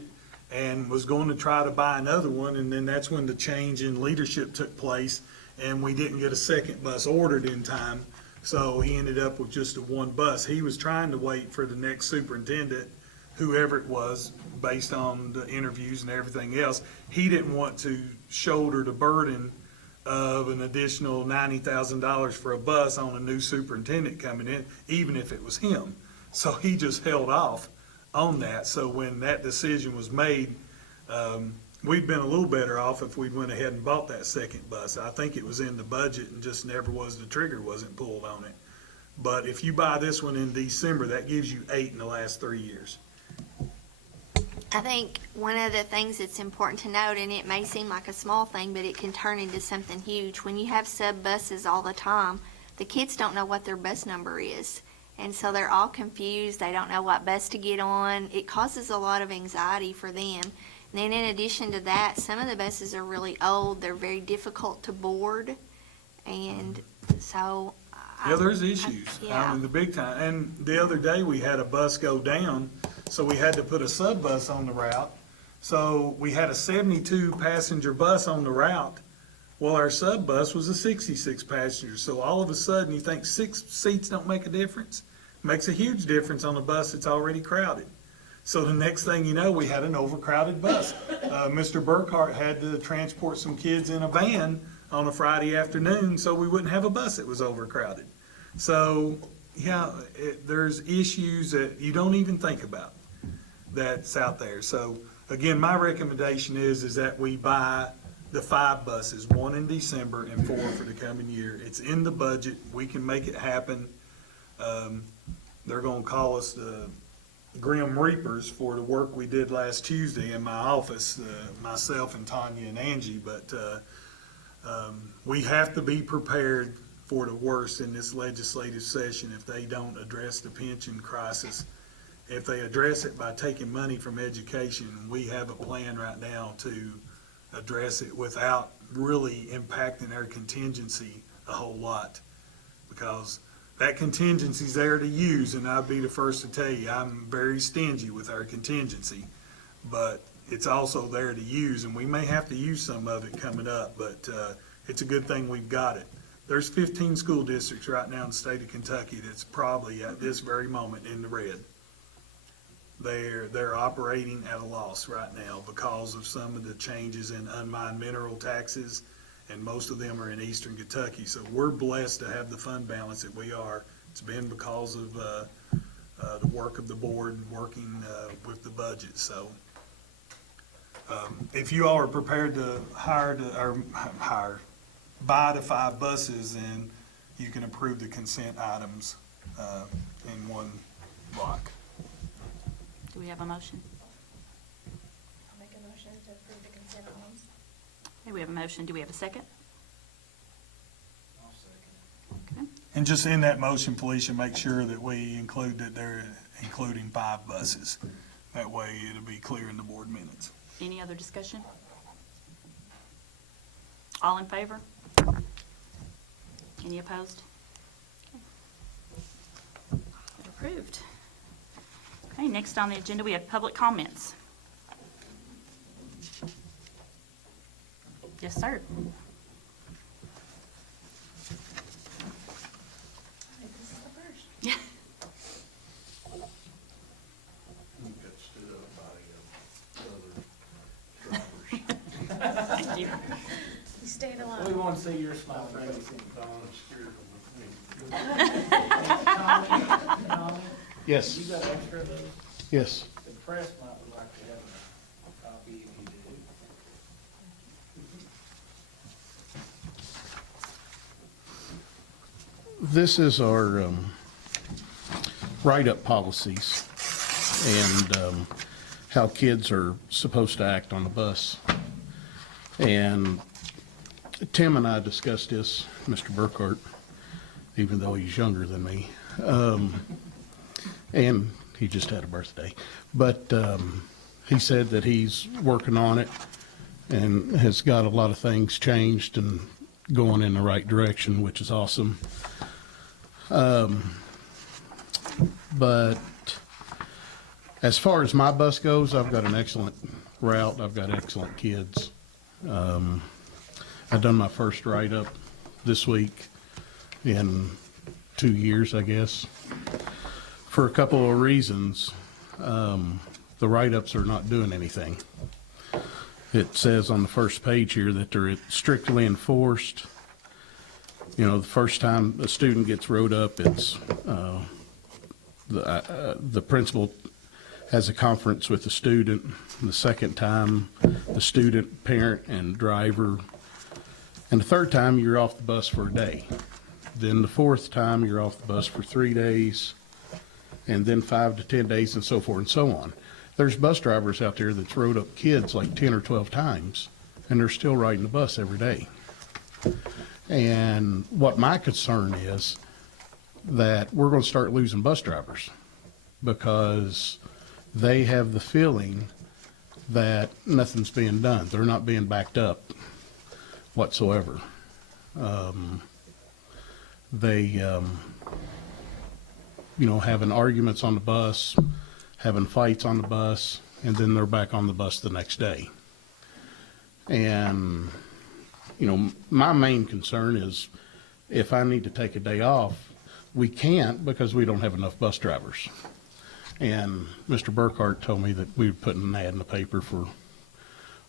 and was going to try to buy another one, and then that's when the change in leadership took place, and we didn't get a second bus ordered in time, so he ended up with just a 1 bus. He was trying to wait for the next superintendent, whoever it was, based on the interviews and everything else. He didn't want to shoulder the burden of an additional $90,000 for a bus on a new superintendent coming in, even if it was him. So he just held off on that. So when that decision was made, we'd been a little better off if we'd went ahead and bought that second bus. I think it was in the budget and just never was, the trigger wasn't pulled on it. But if you buy this one in December, that gives you 8 in the last 3 years. I think one of the things that's important to note, and it may seem like a small thing, but it can turn into something huge. When you have sub buses all the time, the kids don't know what their bus number is. And so they're all confused. They don't know what bus to get on. It causes a lot of anxiety for them. And then in addition to that, some of the buses are really old. They're very difficult to board. And so. Yeah, there's issues. Yeah. I mean, the big time. And the other day, we had a bus go down, so we had to put a sub bus on the route. So we had a 72 passenger bus on the route. Well, our sub bus was a 66 passenger. So all of a sudden, you think 6 seats don't make a difference? Makes a huge difference on a bus that's already crowded. So the next thing you know, we had an overcrowded bus. Mr. Burkhart had to transport some kids in a van on a Friday afternoon, so we wouldn't have a bus that was overcrowded. So, yeah, there's issues that you don't even think about that's out there. So, again, my recommendation is that we buy the 5 buses, 1 in December and 4 for the coming year. It's in the budget. We can make it happen. They're gonna call us the Grim Reapers for the work we did last Tuesday in my office, myself and Tanya and Angie, but we have to be prepared for the worst in this legislative session if they don't address the pension crisis. If they address it by taking money from education, we have a plan right now to address it without really impacting our contingency a whole lot. Because that contingency's there to use, and I'd be the first to tell you, I'm very stingy with our contingency. But it's also there to use, and we may have to use some of it coming up, but it's a good thing we've got it. There's 15 school districts right now in the state of Kentucky that's probably at this very moment in the red. They're operating at a loss right now because of some of the changes in unmined mineral taxes, and most of them are in eastern Kentucky. So we're blessed to have the fund balance that we are. It's been because of the work of the board and working with the budget. So if you all are prepared to buy the 5 buses, then you can approve the consent items in one block. Do we have a motion? I'll make a motion to approve the consent items. Okay, we have a motion. Do we have a second? I'll second it. Okay. And just in that motion, Felicia, make sure that we include that they're including 5 buses. That way it'll be clear in the board minutes. Any other discussion? All in favor? Any opposed? Okay. Approved. Okay, next on the agenda, we have public comments. Yes, sir. This is the first. Yeah. Got stood up by other drivers. Thank you. You stayed We alone. want to see your smile face. Tommy, Yes, you got extra of those? yes. The press might would like to have a copy if you do. This is our write-up policies and how kids are supposed to act on the bus. And Tim and I discussed this, Mr. Burkhart, even though he's younger than me. And he just had a birthday. But he said that he's working on it and has got a lot of things changed and going in the right direction, which is awesome. But as far as my bus goes, I've got an excellent route. I've got excellent kids. I've done my first write-up this week in 2 years, I guess, for a couple of reasons. The write-ups are not doing anything. It says on the first page here that they're strictly enforced. You know, the first time a student gets wrote up, it's the principal has a conference with the student. The second time, the student, parent, and driver. And the third time, you're off the bus for a day. Then the fourth time, you're off the bus for 3 days, and then 5 to 10 days, and so forth and so on. There's bus drivers out there that's rode up kids like 10 or 12 times, and they're still riding the bus every day. And what my concern is that we're going to start losing bus drivers because they have the feeling that nothing's being done. They're not being backed up whatsoever. Having arguments on the bus, having fights on the bus, and then they're back on the bus the next day. And, my main concern is if I need to take a day off, we can't because we don't have enough bus drivers. And Mr. Burkhart told me that we would put an ad in the paper for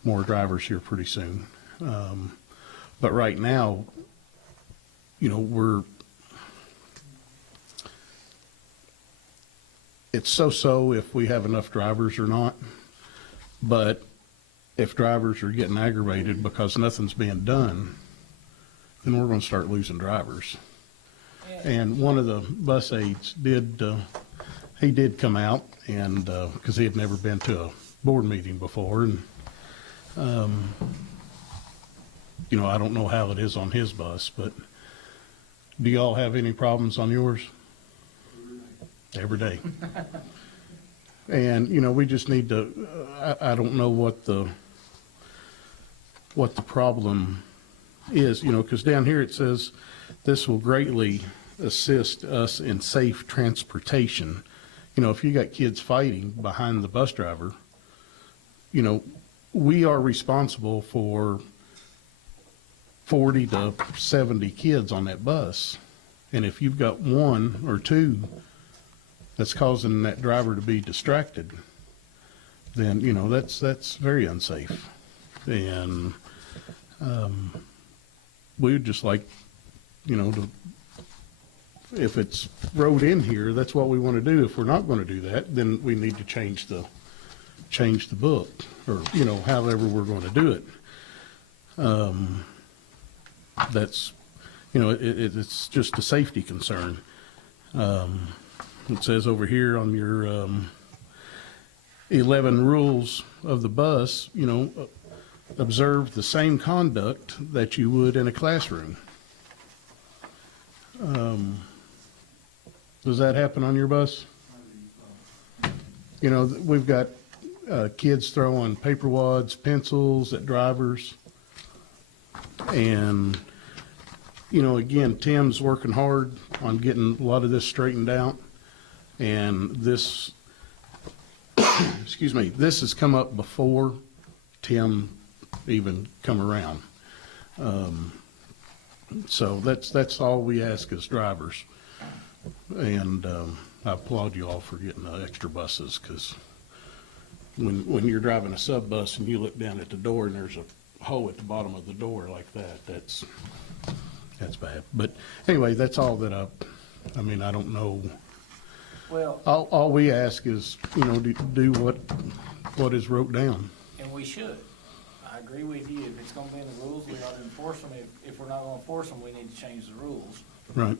more drivers here pretty soon. But right now, it's so-so if we have enough drivers or not. But if drivers are getting aggravated because nothing's being done, then we're going to start losing drivers. And one of the bus aides did come out and because he had never been to a board meeting before, and I don't know how it is on his bus, but do y'all have any problems on yours? Every day. And we just need to. I don't know what the problem is, because down here it says this will greatly assist us in safe transportation. If you got kids fighting behind the bus driver, we are responsible for 40 to 70 kids on that bus. And if you've got one or two that's causing that driver to be distracted, then, that's very unsafe. And we would just like, if it's wrote in here, that's what we want to do. If we're not going to do that, then we need to change the book, or, however we're going to do it. That's, it's just a safety concern. It says over here on your 11 rules of the bus, observe the same conduct that you would in a classroom. Does that happen on your bus? We've got kids throwing paper wads, pencils at drivers. And, again, Tim's working hard on getting a lot of this straightened out. And this, this has come up before Tim even come around. So that's all we ask as drivers. And I applaud you all for getting the extra buses, because when you're driving a sub bus and you look down at the door and there's a hole at the bottom of the door like that, That's bad. But anyway, that's all that I mean, I don't know. Well, All we ask is, do what is wrote down. and we should. I agree with you. If it's gonna be in the rules, we ought to enforce them. If we're not gonna enforce them, we need to change the rules. Right.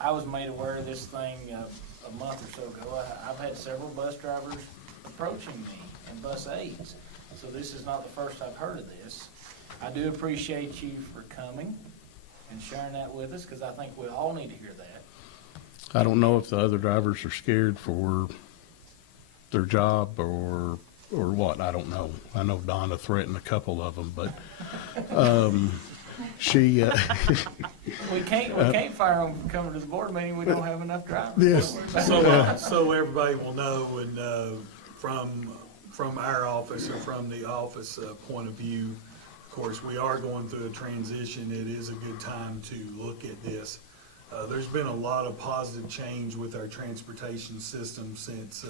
I was made aware of this thing a month or so ago. I've had several bus drivers approaching me and bus aides. So this is not the first I've heard of this. I do appreciate you for coming and sharing that with us, because I think we all need to hear that. I don't know if the other drivers are scared for their job or what. I don't know. I know Donna threatened a couple of them, but she. We can't fire them from coming to the board meeting. We don't have enough drivers. Yes. So everybody will know, and from our office or from the office point of view, of course, we are going through a transition. It is a good time to look at this. There's been a lot of positive change with our transportation system since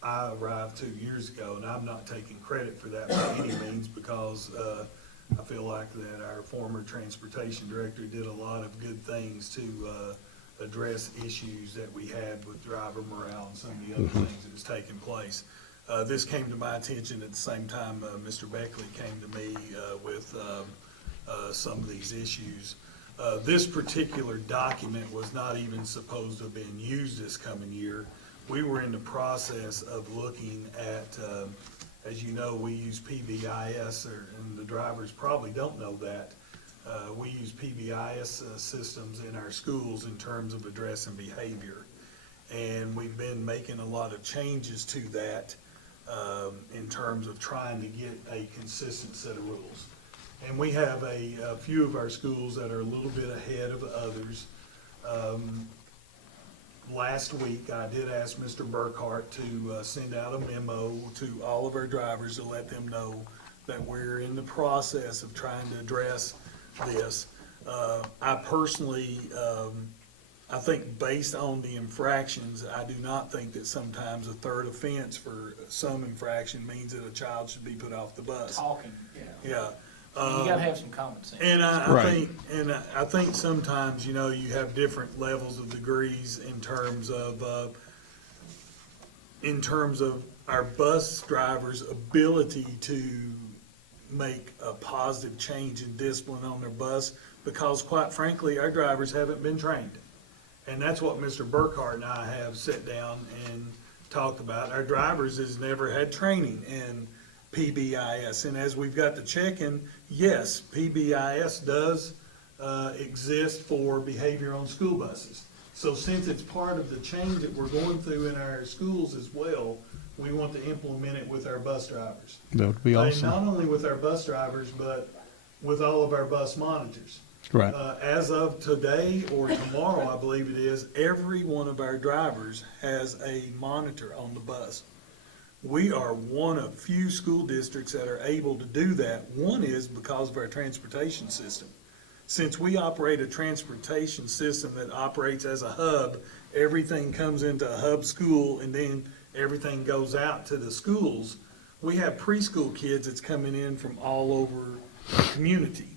I arrived 2 years ago, and I'm not taking credit for that by any means, because I feel like that our former transportation director did a lot of good things to address issues that we had with driver morale and some of the other things that was taking place. This came to my attention at the same time Mr. Beckley came to me with some of these issues. This particular document was not even supposed to have been used this coming year. We were in the process of looking at, as you know, we use PBIS, and the drivers probably don't know that. We use PBIS systems in our schools in terms of addressing behavior. And we've been making a lot of changes to that in terms of trying to get a consistent set of rules. And we have a few of our schools that are a little bit ahead of others. Last week, I did ask Mr. Burkhart to send out a memo to all of our drivers to let them know that we're in the process of trying to address this. I personally, I think based on the infractions, I do not think that sometimes a third offense for some infraction means that a child should be put off the bus. Talking, yeah. Yeah. You gotta have some common sense. And Right. I think sometimes, you have different levels of degrees in terms of our bus drivers' ability to make a positive change in discipline on their bus, because quite frankly, our drivers haven't been trained. And that's what Mr. Burkhart and I have sat down and talked about. Our drivers has never had training in PBIS, and as we've got to checking, yes, PBIS does exist for behavior on school buses. So since it's part of the change that we're going through in our schools as well, we want to implement it with our bus drivers. That would be And awesome. not only with our bus drivers, but with all of our bus monitors. Right. As of today or tomorrow, I believe it is, every one of our drivers has a monitor on the bus. We are one of few school districts that are able to do that. One is because of our transportation system. Since we operate a transportation system that operates as a hub, everything comes into a hub school and then everything goes out to the schools. We have preschool kids that's coming in from all over the community.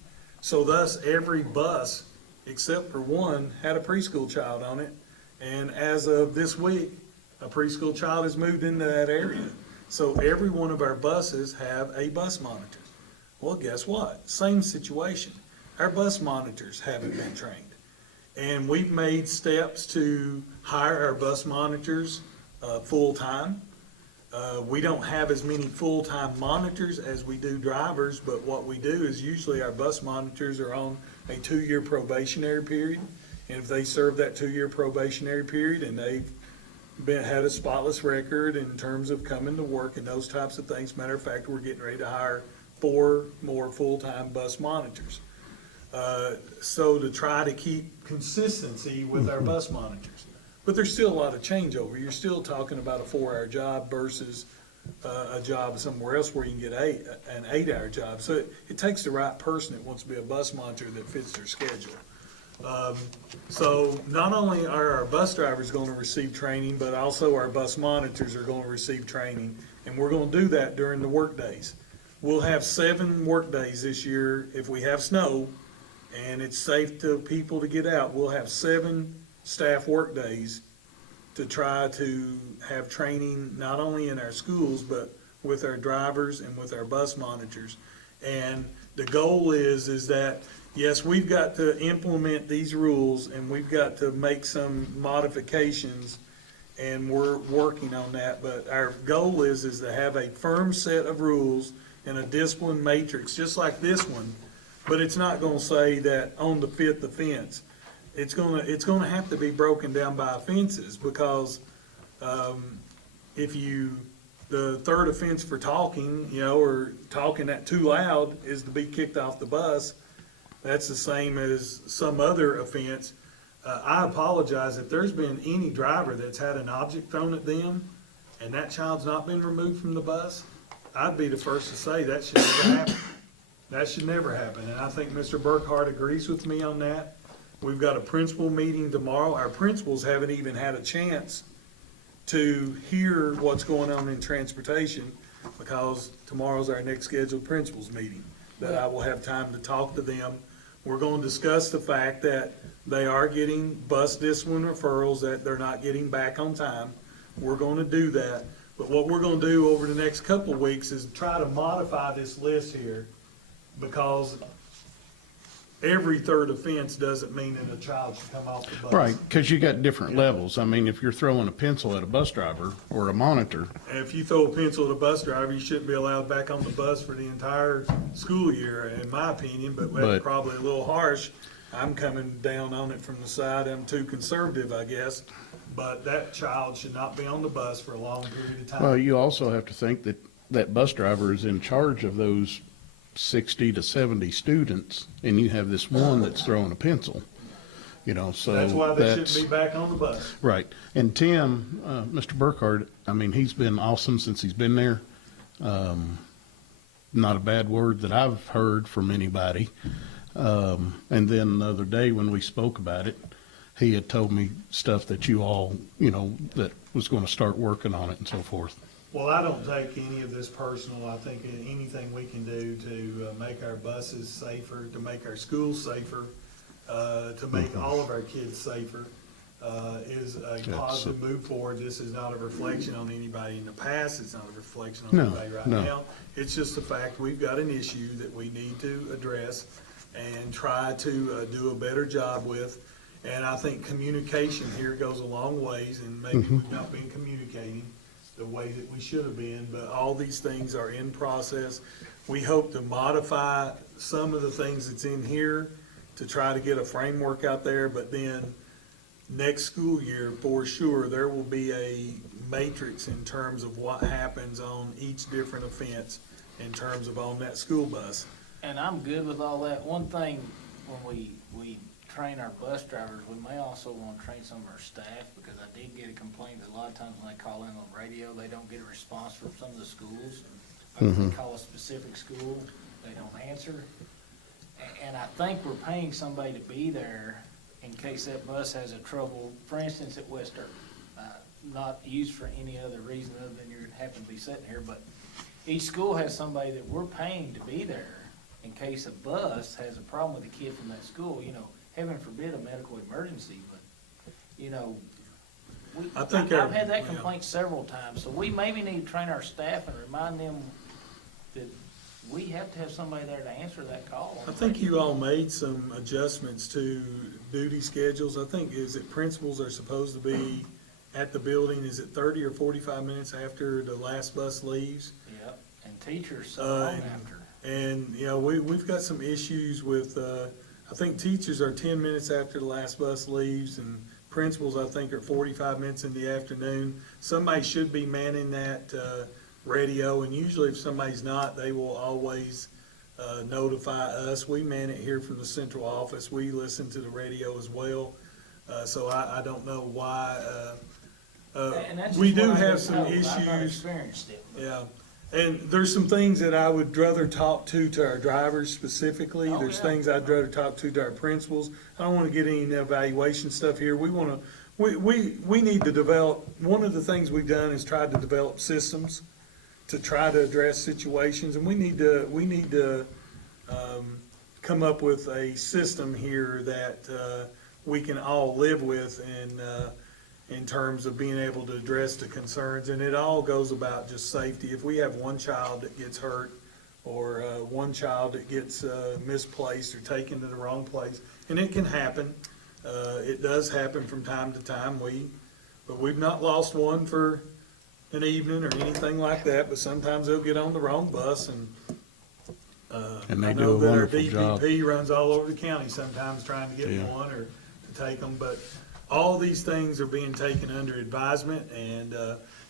So thus, every bus, except for one, had a preschool child on it. And as of this week, a preschool child has moved into that area. So every one of our buses have a bus monitor. Well, guess what? Same situation. Our bus monitors haven't been trained. And we've made steps to hire our bus monitors full-time. We don't have as many full-time monitors as we do drivers, but what we do is usually our bus monitors are on a 2-year probationary period. And if they serve that 2-year probationary period and they've had a spotless record in terms of coming to work and those types of things. Matter of fact, we're getting ready to hire 4 more full-time bus monitors. So to try to keep consistency with our bus monitors. But there's still a lot of changeover. You're still talking about a 4-hour job versus a job somewhere else where you can get an 8-hour job. So it takes the right person that wants to be a bus monitor that fits their schedule. So not only are our bus drivers going to receive training, but also our bus monitors are going to receive training, and we're going to do that during the work days. we'll have 7 work days this year if we have snow and it's safe to people to get out. We'll have 7 staff work days to try to have training not only in our schools, but with our drivers and with our bus monitors. And the goal is that, yes, we've got to implement these rules and we've got to make some modifications, and we're working on that, but our goal is to have a firm set of rules and a discipline matrix, just like this one, but it's not gonna say that on the 5th offense. It's gonna have to be broken down by offenses, because, the 3rd offense for talking, or talking that too loud is to be kicked off the bus. That's the same as some other offense. I apologize if there's been any driver that's had an object thrown at them and that child's not been removed from the bus. I'd be the first to say that should never happen. That should never happen, and I think Mr. Burkhart agrees with me on that. We've got a principal meeting tomorrow. Our principals haven't even had a chance to hear what's going on in transportation, because tomorrow's our next scheduled principals meeting, that I will have time to talk to them. We're gonna discuss the fact that they are getting bus discipline referrals that they're not getting back on time. We're gonna do that, but what we're gonna do over the next couple of weeks is try to modify this list here, because every 3rd offense doesn't mean that a child should come off the bus. Right, because you got different levels. I mean, if you're throwing a pencil at a bus driver or a monitor, And if you throw a pencil at a bus driver, you shouldn't be allowed back on the bus for the entire school year, in my opinion, but that's But- probably a little harsh. I'm coming down on it from the side, I'm too conservative, I guess, but that child should not be on the bus for a long period of time. well, you also have to think that that bus driver is in charge of those 60 to 70 students, and you have this one that's throwing a pencil, so That's why they that's- shouldn't be back on the bus. Right. And Tim, Mr. Burkhardt, I mean, he's been awesome since he's been there. Not a bad word that I've heard from anybody. And then the other day when we spoke about it, he had told me stuff that you all, that was going to start working on it and so forth. Well, I don't take any of this personal. I think anything we can do to make our buses safer, to make our schools safer, to make all of our kids safer, is a positive move forward. This is not a reflection on anybody in the past. It's not a reflection on No, anybody right no. now. It's just the fact we've got an issue that we need to address and try to do a better job with. And I think communication here goes a long ways, and maybe we've not been communicating the way that we should have been, but all these things are in process. We hope to modify some of the things that's in here to try to get a framework out there, but then next school year, for sure, there will be a matrix in terms of what happens on each different offense in terms of on that school bus. And I'm good with all that. One thing, when we train our bus drivers, we may also want to train some of our staff, because I did get a complaint that a lot of times when they call in on radio, they don't get a response from some of the schools. If they call a specific school, they don't answer. And I think we're paying somebody to be there in case that bus has a trouble, for instance, at Western. Not used for any other reason other than you happen to be sitting here, but each school has somebody that we're paying to be there in case a bus has a problem with a kid from that school, heaven forbid a medical emergency, but, I think I've had that complaint several times, so we maybe need to train our staff and remind them that we have to have somebody there to answer that call. I think you all made some adjustments to duty schedules. I think, is it principals are supposed to be at the building, is it 30 or 45 minutes after the last bus leaves? Yep, and teachers so long after. And, we've got some issues with, I think teachers are 10 minutes after the last bus leaves, and principals, I think, are 45 minutes in the afternoon. Somebody should be manning that radio, and usually if somebody's not, they will always notify us. We man it here from the central office. We listen to the radio as well. So I don't know why. And that's We just do what I have don't some know. I've not issues. experienced it. Yeah, and there's some things that I would rather talk to our drivers specifically. Oh, There's yeah. things I'd rather talk to our principals. I don't want to get any evaluation stuff here. We need to develop, one of the things we've done is tried to develop systems to try to address situations, and we need to come up with a system here that we can all live with in terms of being able to address the concerns. And it all goes about just safety. If we have one child that gets hurt, or one child that gets misplaced or taken to the wrong place, and it can happen. It does happen from time to time. But we've not lost one for an evening or anything like that, but sometimes they'll get on the wrong bus, and And they I do know a that our wonderful job. DPP runs all over the county sometimes trying to get Yeah. one or to take them, but all these things are being taken under advisement. And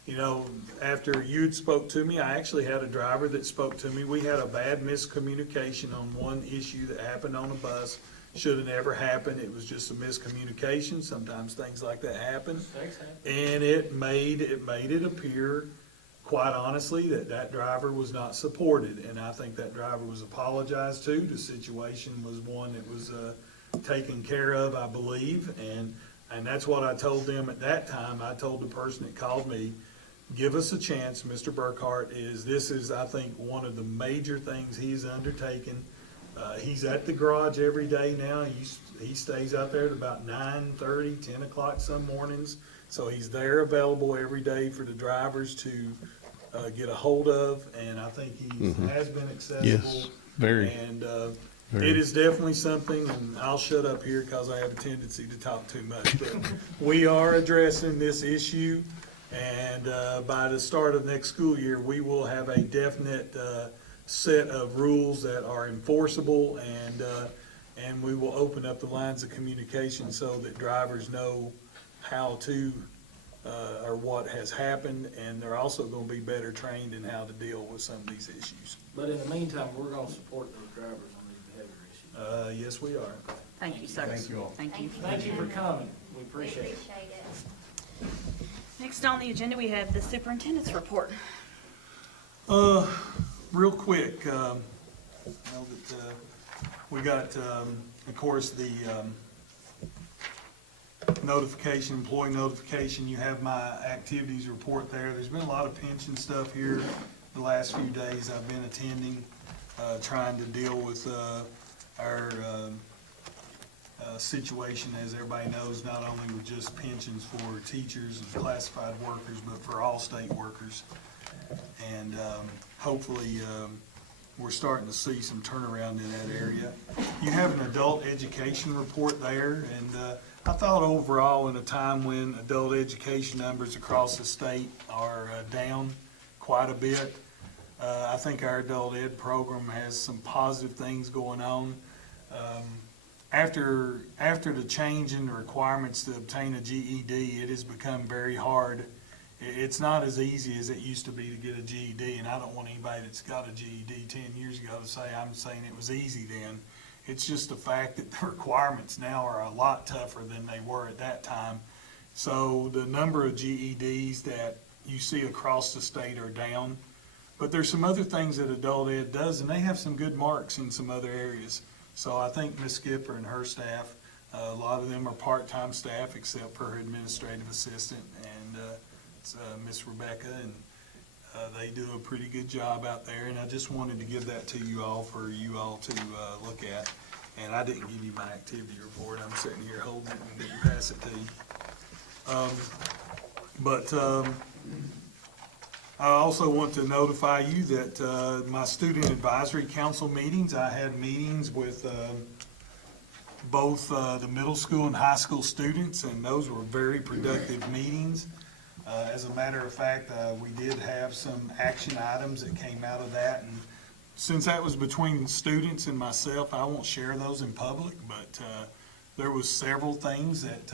you know, after you'd spoke to me, I actually had a driver that spoke to me. We had a bad miscommunication on one issue that happened on a bus. Should have never happened. It was just a miscommunication. Sometimes things like that happen. And it made it appear, quite honestly, that driver was not supported. And I think that driver was apologized to. The situation was one that was taken care of, I believe. And that's what I told them at that time. I told the person that called me, give us a chance, Mr. Burkhart. This is, I think, one of the major things he's undertaken. He's at the garage every day now. He stays out there at about 9:30, 10 o'clock some mornings. So he's there available every day for the drivers to get a hold of. And I think he has been accessible. Yes, very. And Very. it is definitely something, and I'll shut up here because I have a tendency to talk too much. But we are addressing this issue, and by the start of next school year, we will have a definite set of rules that are enforceable, and we will open up the lines of communication so that drivers know how to or what has happened, and they're also going to be better trained in how to deal with some of these issues. But in the meantime, we're gonna support those drivers on these behavior issues. Yes, we are. Thank you, sir. Thank you all. Thank you. Thank you for coming, we We appreciate it. appreciate it. Next on the agenda, we have the superintendent's report. Real quick, I know that we got, of course, the notification, employee notification. You have my activities report there. There's been a lot of pension stuff here the last few days I've been attending, trying to deal with our situation, as everybody knows, not only with just pensions for teachers and classified workers, but for all state workers. And hopefully, we're starting to see some turnaround in that area. You have an adult education report there, and I thought overall, in a time when adult education numbers across the state are down quite a bit, I think our adult ed program has some positive things going on. After the change in the requirements to obtain a GED, it has become very hard. It's not as easy as it used to be to get a GED, and I don't want anybody that's got a GED 10 years ago to say I'm saying it was easy then. It's just the fact that the requirements now are a lot tougher than they were at that time. So the number of GEDs that you see across the state are down. But there's some other things that adult ed does, and they have some good marks in some other areas. So I think Ms. Skipper and her staff, a lot of them are part-time staff except for her administrative assistant and Miss Rebecca, and they do a pretty good job out there. And I just wanted to give that to you all for you all to look at. And I didn't give you my activity report. I'm sitting here holding it and didn't pass it to you. I also want to notify you that my student advisory council meetings, I had meetings with both the middle school and high school students, and those were very productive meetings. As a matter of fact, we did have some action items that came out of that, and since that was between students and myself, I won't share those in public, but there was several things that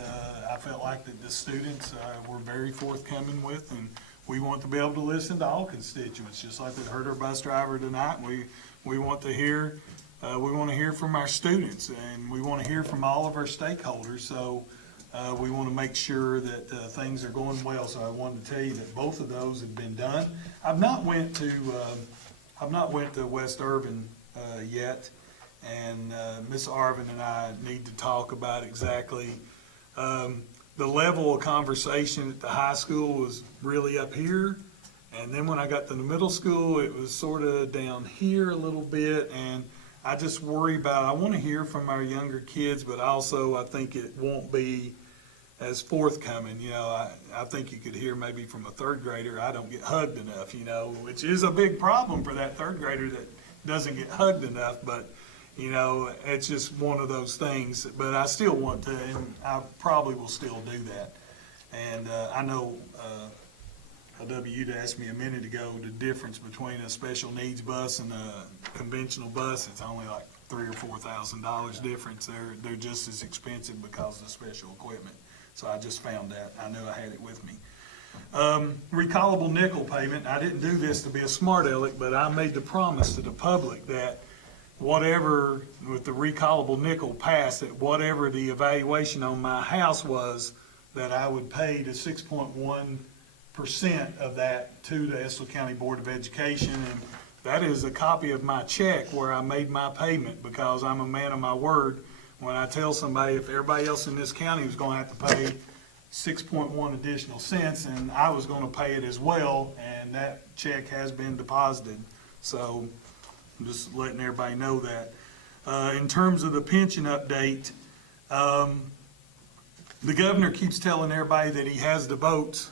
I felt like that the students were very forthcoming with, and we want to be able to listen to all constituents, just like they heard our bus driver tonight. We want to hear from our students, and we want to hear from all of our stakeholders. So we want to make sure that things are going well. So I wanted to tell you that both of those have been done. I've not went to West Irvin yet, and Miss Arvin and I need to talk about exactly. The level of conversation at the high school was really up here, And then when I got to the middle school, it was sort of down here a little bit, and I just worry about, I want to hear from our younger kids, but also I think it won't be as forthcoming. You know, I think you could hear maybe from a third grader, I don't get hugged enough, you know, which is a big problem for that third grader that doesn't get hugged enough, but, you know, it's just one of those things. But I still want to, and I probably will still do that. And I know you'd asked me a minute ago the difference between a special needs bus and a conventional bus. It's only like $3,000 or $4,000 difference. They're just as expensive because of the special equipment. So I just found that. I knew I had it with me. Recallable nickel payment. I didn't do this to be a smart aleck, but I made the promise to the public that whatever, with the recallable nickel passed, that whatever the evaluation on my house was, that I would pay the 6.1% of that to the Estill County Board of Education. And that is a copy of my check where I made my payment, because I'm a man of my word. When I tell somebody, if everybody else in this county was going to have to pay 6.1 additional cents, and I was going to pay it as well, and that check has been deposited. So I'm just letting everybody know that. In terms of the pension update, the governor keeps telling everybody that he has the votes.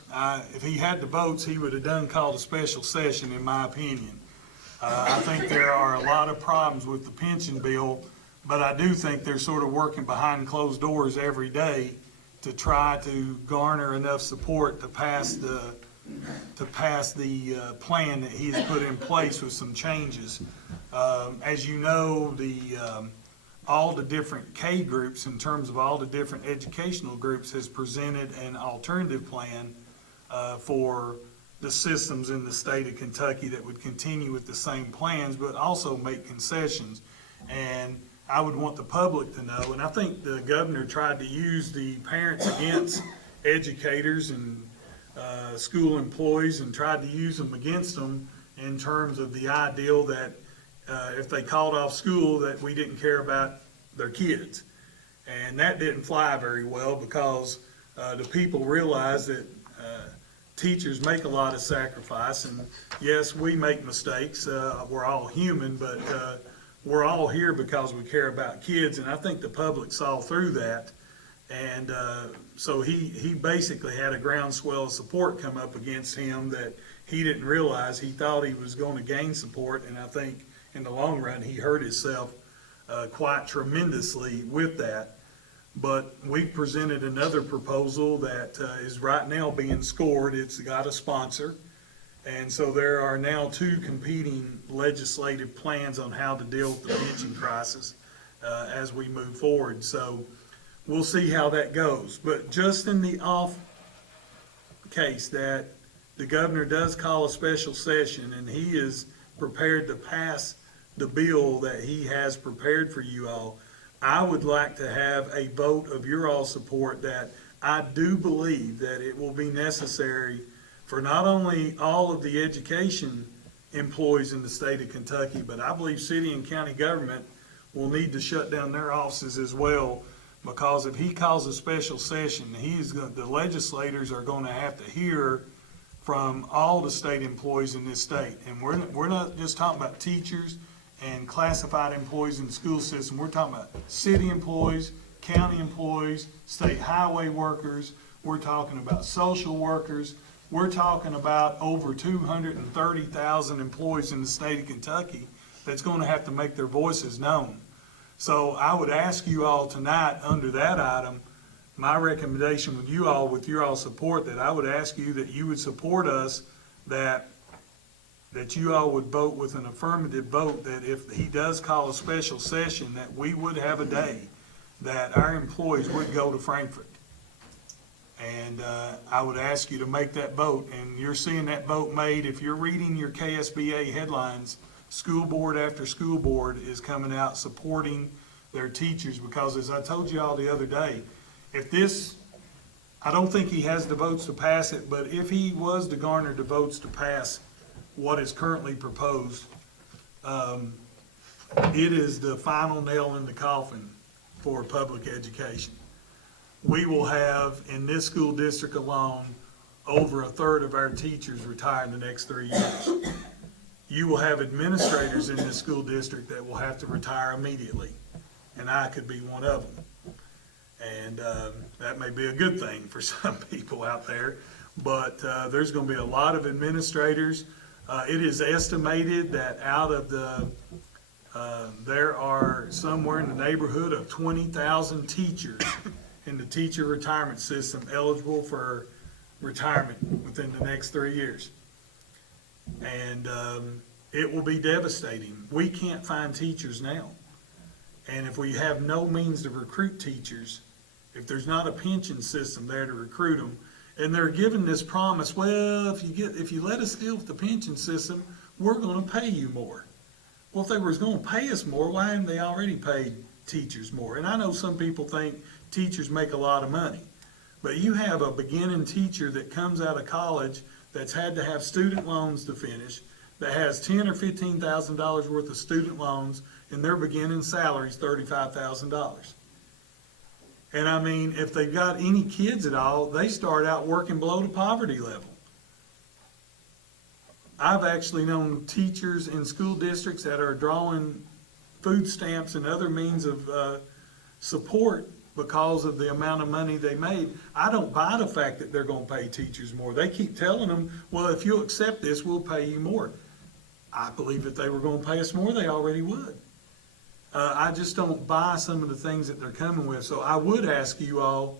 If he had the votes, he would have called a special session, in my opinion. I think there are a lot of problems with the pension bill, but I do think they're sort of working behind closed doors every day to try to garner enough support to pass the plan that he's put in place with some changes. As you know, all the different K groups, in terms of all the different educational groups, has presented an alternative plan for the systems in the state of Kentucky that would continue with the same plans, but also make concessions. And I would want the public to know, and I think the governor tried to use the Parents Against Educators and school employees, and tried to use them against them in terms of the ideal that if they called off school, that we didn't care about their kids. And that didn't fly very well, because the people realize that teachers make a lot of sacrifice, and yes, we make mistakes. We're all human, but we're all here because we care about kids, and I think the public saw through that. And so he basically had a groundswell of support come up against him that he didn't realize. He thought he was going to gain support, and I think in the long run he hurt himself quite tremendously with that. But we presented another proposal that is right now being scored. It's got a sponsor. And so there are now two competing legislative plans on how to deal with the pension crisis as we move forward. So we'll see how that goes. But just in the off case that the governor does call a special session and he is prepared to pass the bill that he has prepared for you all, I would like to have a vote of your all support that I do believe that it will be necessary for not only all of the education employees in the state of Kentucky, but I believe city and county government will need to shut down their offices as well, because if he calls a special session, the legislators are going to have to hear from all the state employees in this state. And we're not just talking about teachers and classified employees in the school system. We're talking about city employees, county employees, state highway workers. We're talking about social workers. We're talking about over 230,000 employees in the state of Kentucky that's going to have to make their voices known. So I would ask you all tonight, under that item, my recommendation with you all, with your all support, that I would ask you that you would support us, that you all would vote with an affirmative vote, that if he does call a special session, that we would have a day that our employees would go to Frankfurt. And I would ask you to make that vote, and you're seeing that vote made. If you're reading your KSBA headlines, school board after school board is coming out supporting their teachers, because as I told you all the other day, I don't think he has the votes to pass it, but if he was to garner the votes to pass what is currently proposed, it is the final nail in the coffin for public education. We will have, in this school district alone, over a third of our teachers retire in the next 3 years. You will have administrators in this school district that will have to retire immediately, and I could be one of them. And that may be a good thing for some people out there, but there's going to be a lot of administrators. It is estimated that out of the, there are somewhere in the neighborhood of 20,000 teachers in the teacher retirement system eligible for retirement within the next 3 years. And it will be devastating. We can't find teachers now. And if we have no means to recruit teachers, if there's not a pension system there to recruit them, and they're given this promise, well, if you let us deal with the pension system, we're going to pay you more. Well, if they were going to pay us more, why haven't they already paid teachers more? And I know some people think teachers make a lot of money, but you have a beginning teacher that comes out of college that's had to have student loans to finish, that has $10,000 or $15,000 worth of student loans, and their beginning salary is $35,000. And I mean, if they've got any kids at all, they start out working below the poverty level. I've actually known teachers in school districts that are drawing food stamps and other means of support because of the amount of money they made. I don't buy the fact that they're going to pay teachers more. They keep telling them, well, if you'll accept this, we'll pay you more. I believe if they were going to pay us more, they already would. I just don't buy some of the things that they're coming with. So I would ask you all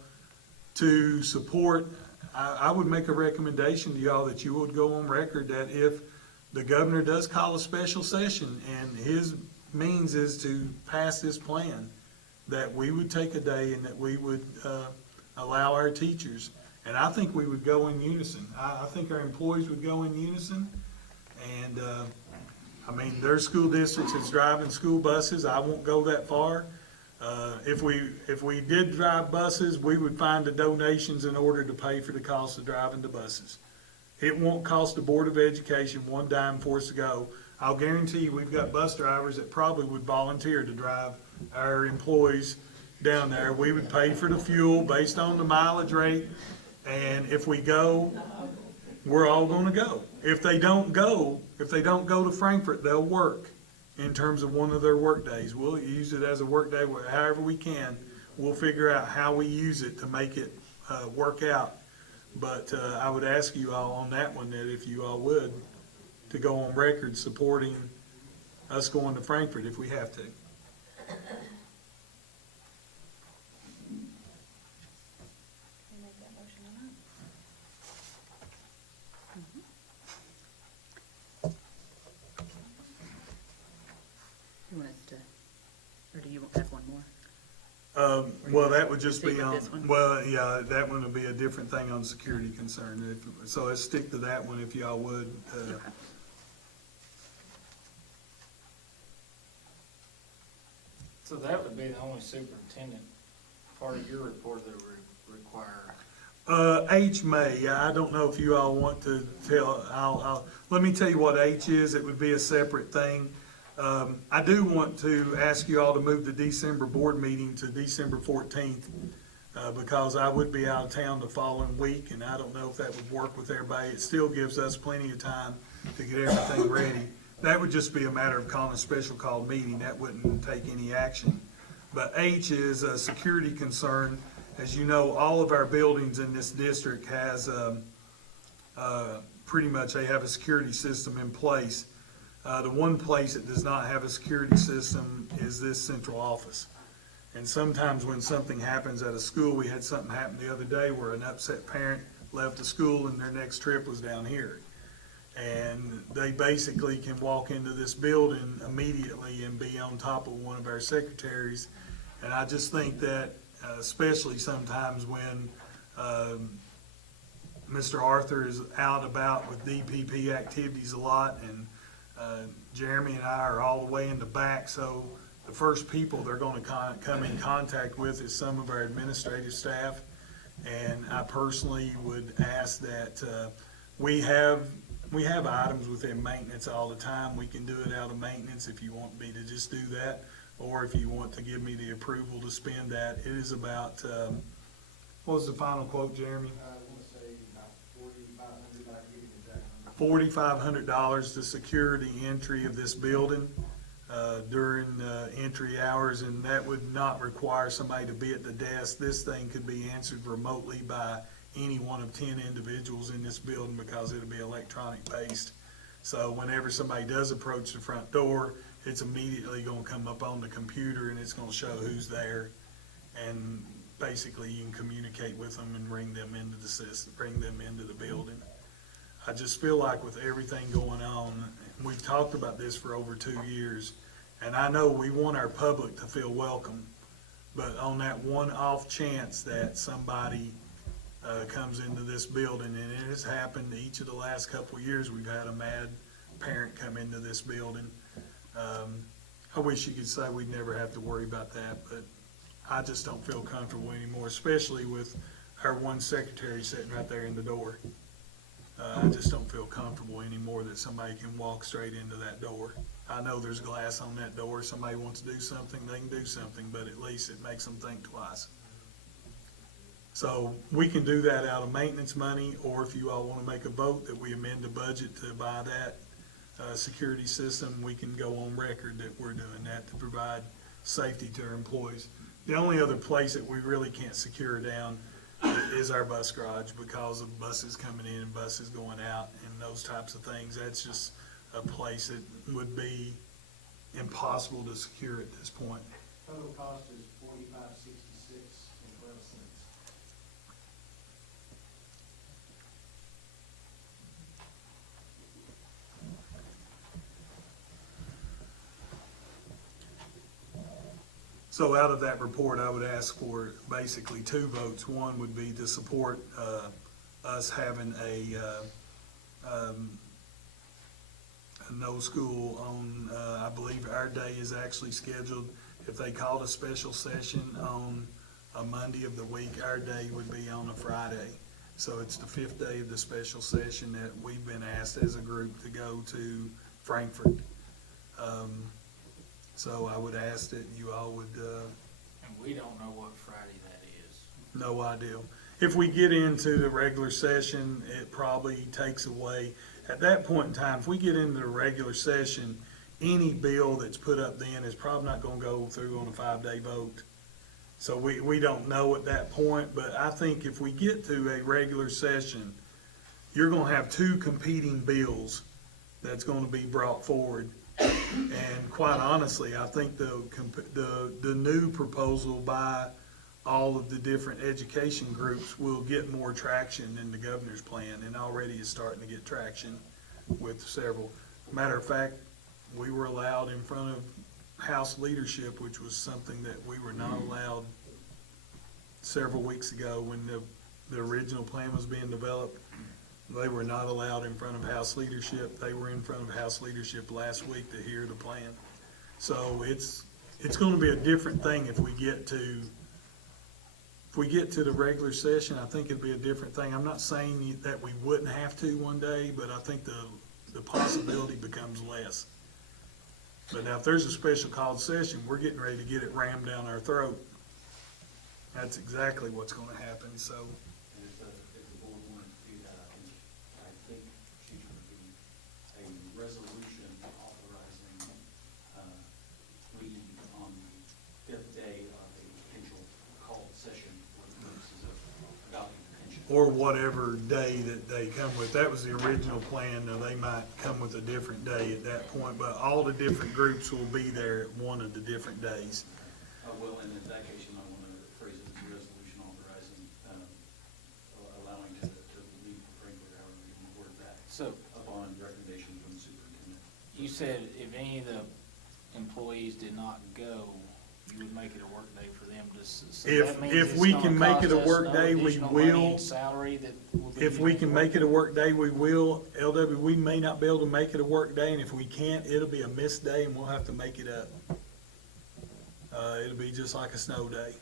to support, I would make a recommendation to y'all that you would go on record that if the governor does call a special session and his means is to pass this plan, that we would take a day and that we would allow our teachers, and I think we would go in unison. I think our employees would go in unison, and I mean, there's school districts that's driving school buses. I won't go that far. If we did drive buses, we would find the donations in order to pay for the cost of driving the buses. It won't cost the Board of Education one dime for us to go. I'll guarantee you we've got bus drivers that probably would volunteer to drive our employees down there. We would pay for the fuel based on the mileage rate, and if we go, we're all gonna go. If they don't go to Frankfurt, they'll work in terms of one of their work days. We'll use it as a work day, however we can. We'll figure out how we use it to make it work out. But I would ask you all on that one that if you all would, to go on record supporting us going to Frankfurt if we have to. You make that motion or not? You want us to, or do you have one more? Well, that would just Proceed be with on, this one? well, yeah, that one would be a different thing on security concern. So let's stick to that one if y'all would. Okay. So that would be the only superintendent part of your report that would require. H may, I don't know if you all want to tell, let me tell you what H is. It would be a separate thing. I do want to ask you all to move the December board meeting to December 14th, because I would be out of town the following week, and I don't know if that would work with everybody. It still gives us plenty of time to get everything ready. That would just be a matter of calling a special call meeting. That wouldn't take any action. But H is a security concern. As you know, all of our buildings in this district has, pretty much they have a security system in place. The one place that does not have a security system is this central office. And sometimes when something happens at a school, we had something happen the other day where an upset parent left the school and their next trip was down here. And they basically can walk into this building immediately and be on top of one of our secretaries. And I just think that, especially sometimes when Mr. Arthur is out about with DPP activities a lot, and Jeremy and I are all the way in the back, so the first people they're going to come in contact with is some of our administrative staff. And I personally would ask that we have items within maintenance all the time. We can do it out of maintenance if you want me to just do that, or if you want to give me the approval to spend that. It is about, what was the final quote, Jeremy? I want to say about 40 $4,500 to secure the entry of this building during entry hours, and that would not require somebody to be at the desk. This thing could be answered remotely by any one of 10 individuals in this building because it'll be electronic based. So whenever somebody does approach the front door, it's immediately gonna come up on the computer and it's gonna show who's there. And basically you can communicate with them and bring them into the system, bring them into the building. I just feel like with everything going on, we've talked about this for over 2 years, and I know we want our public to feel welcome, but on that one off chance that somebody comes into this building, and it has happened each of the last couple of years, we've had a mad parent come into this building. I wish you could say we'd never have to worry about that, but I just don't feel comfortable anymore, especially with our one secretary sitting right there in the door. I just don't feel comfortable anymore that somebody can walk straight into that door. I know there's glass on that door. Somebody wants to do something, they can do something, but at least it makes them think twice. So we can do that out of maintenance money, or if you all want to make a vote that we amend the budget to buy that security system, we can go on record that we're doing that to provide safety to our employees. The only other place that we really can't secure down is our bus garage because of buses coming in and buses going out and those types of things. That's just a place that would be impossible to secure at this point. Total cost is $45.66 and 12 cents. So out of that report, I would ask for basically 2 votes. One would be to support us having a no school on, I believe our day is actually scheduled. If they called a special session on a Monday of the week, our day would be on a Friday. So it's the 5th day of the special session that we've been asked as a group to go to Frankfurt. So I would ask that you all would, And we don't know what Friday that is. no idea. If we get into the regular session, it probably takes away, at that point in time, if we get into the regular session, any bill that's put up then is probably not gonna go through on a 5-day vote. So we don't know at that point, but I think if we get to a regular session, you're gonna have 2 competing bills that's gonna be brought forward. And quite honestly, I think the new proposal by all of the different education groups will get more traction than the governor's plan, and already is starting to get traction with several. Matter of fact, we were allowed in front of House leadership, which was something that we were not allowed several weeks ago when the original plan was being developed. They were not allowed in front of House leadership. They were in front of House leadership last week to hear the plan. So it's gonna be a different thing if we get to the regular session. I think it'd be a different thing. I'm not saying that we wouldn't have to one day, but I think the possibility becomes less. But now if there's a special called session, we're getting ready to get it rammed down our throat. That's exactly what's gonna happen, so. And if the board wanted to do that, I think she would be a resolution authorizing, meeting on the 5th day of a potential called session for the purposes of adopting the pension. Or whatever day that they come with. That was the original plan. Now, they might come with a different day at that point, but all the different groups will be there at one of the different days. Well, and in that case, you might want to phrase it as a resolution authorizing, allowing to leave Frankfurt, however you want to word that, So upon recommendation from the superintendent. you said if any of the employees did not go, you would make it a work day for them to, so that means If it's we gonna can make it a cost us work no day, we additional money in will. salary that will be. If we can make it a work day, we will. LW, we may not be able to make it a work day, and if we can't, it'll be a missed day and we'll have to make it up. It'll be just like a snow day.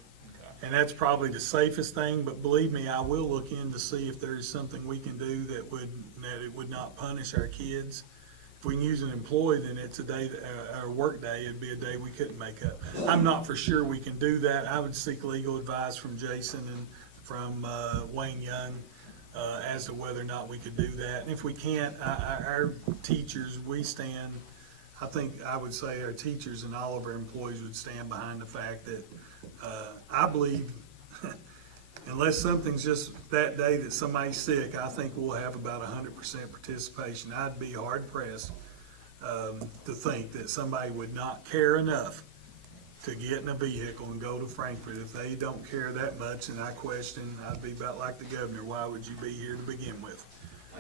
And that's probably the safest thing, but believe me, I will look in to see if there's something we can do that it would not punish our kids. If we can use an employee, then it's a day, our work day, it'd be a day we couldn't make up. I'm not for sure we can do that. I would seek legal advice from Jason and from Wayne Young. as to whether or not we could do that. And if we can't, our teachers, I think I would say our teachers and all of our employees would stand behind the fact that, I believe, unless something's just that day that somebody's sick, I think we'll have about 100% participation. I'd be hard pressed, to think that somebody would not care enough to get in a vehicle and go to Frankfurt. If they don't care that much, and I question, I'd be about like the governor, why would you be here to begin with?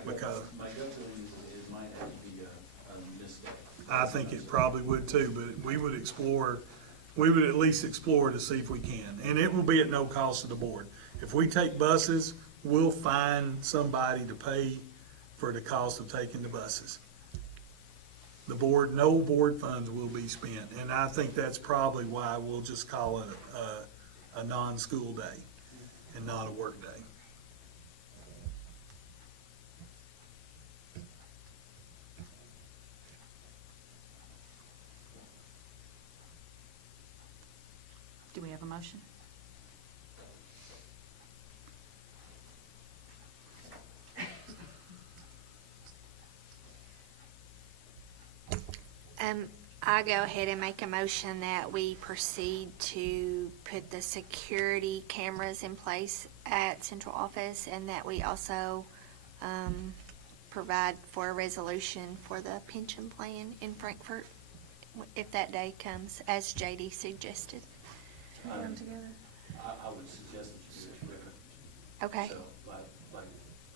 Because My gut feeling is it might have to be a mistake. I think it probably would too, but we would at least explore to see if we can. And it will be at no cost to the board. If we take buses, we'll find somebody to pay for the cost of taking the buses. The board, no board funds will be spent, and I think that's probably why we'll just call it a non-school day and not a work day. Do we have a motion? I go ahead and make a motion that we proceed to put the security cameras in place at central office, and that we also, provide for a resolution for the pension plan in Frankfurt, if that day comes, as JD suggested. Put them together. I would suggest that you do it together. Okay, So by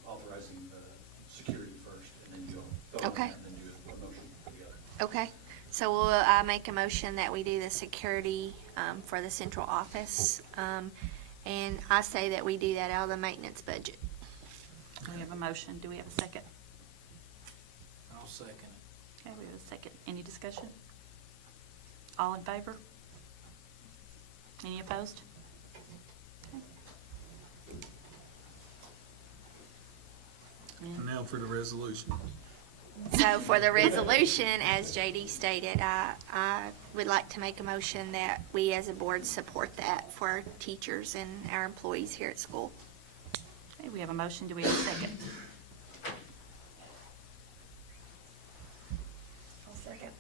authorizing the security first, and then you'll vote on Okay. that, and then do a motion together. okay. So I make a motion that we do the security, for the central office. And I say that we do that out of the maintenance budget. We have a motion. Do we have a second? I'll second it. Okay, we have a second. Any discussion? All in favor? Any opposed? And now for the resolution. So for the resolution, as JD stated, I would like to make a motion that we as a board support that for our teachers and our employees here at school. Okay, we have a motion. Do we have a second? I'll second.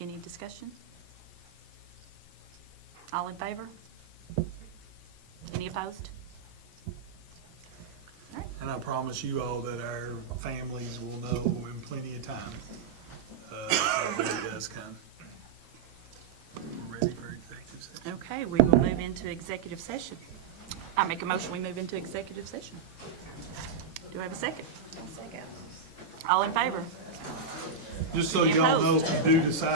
Any discussion? All in favor? Any opposed? All right. And I promise you all that our families will know in plenty of time, if it does come. We're ready for executive session. Okay, we will move into executive session. I make a motion, we move into executive session. Do I have a second? I'll second. All in favor? Just so Any y'all know, opposed? if you do decide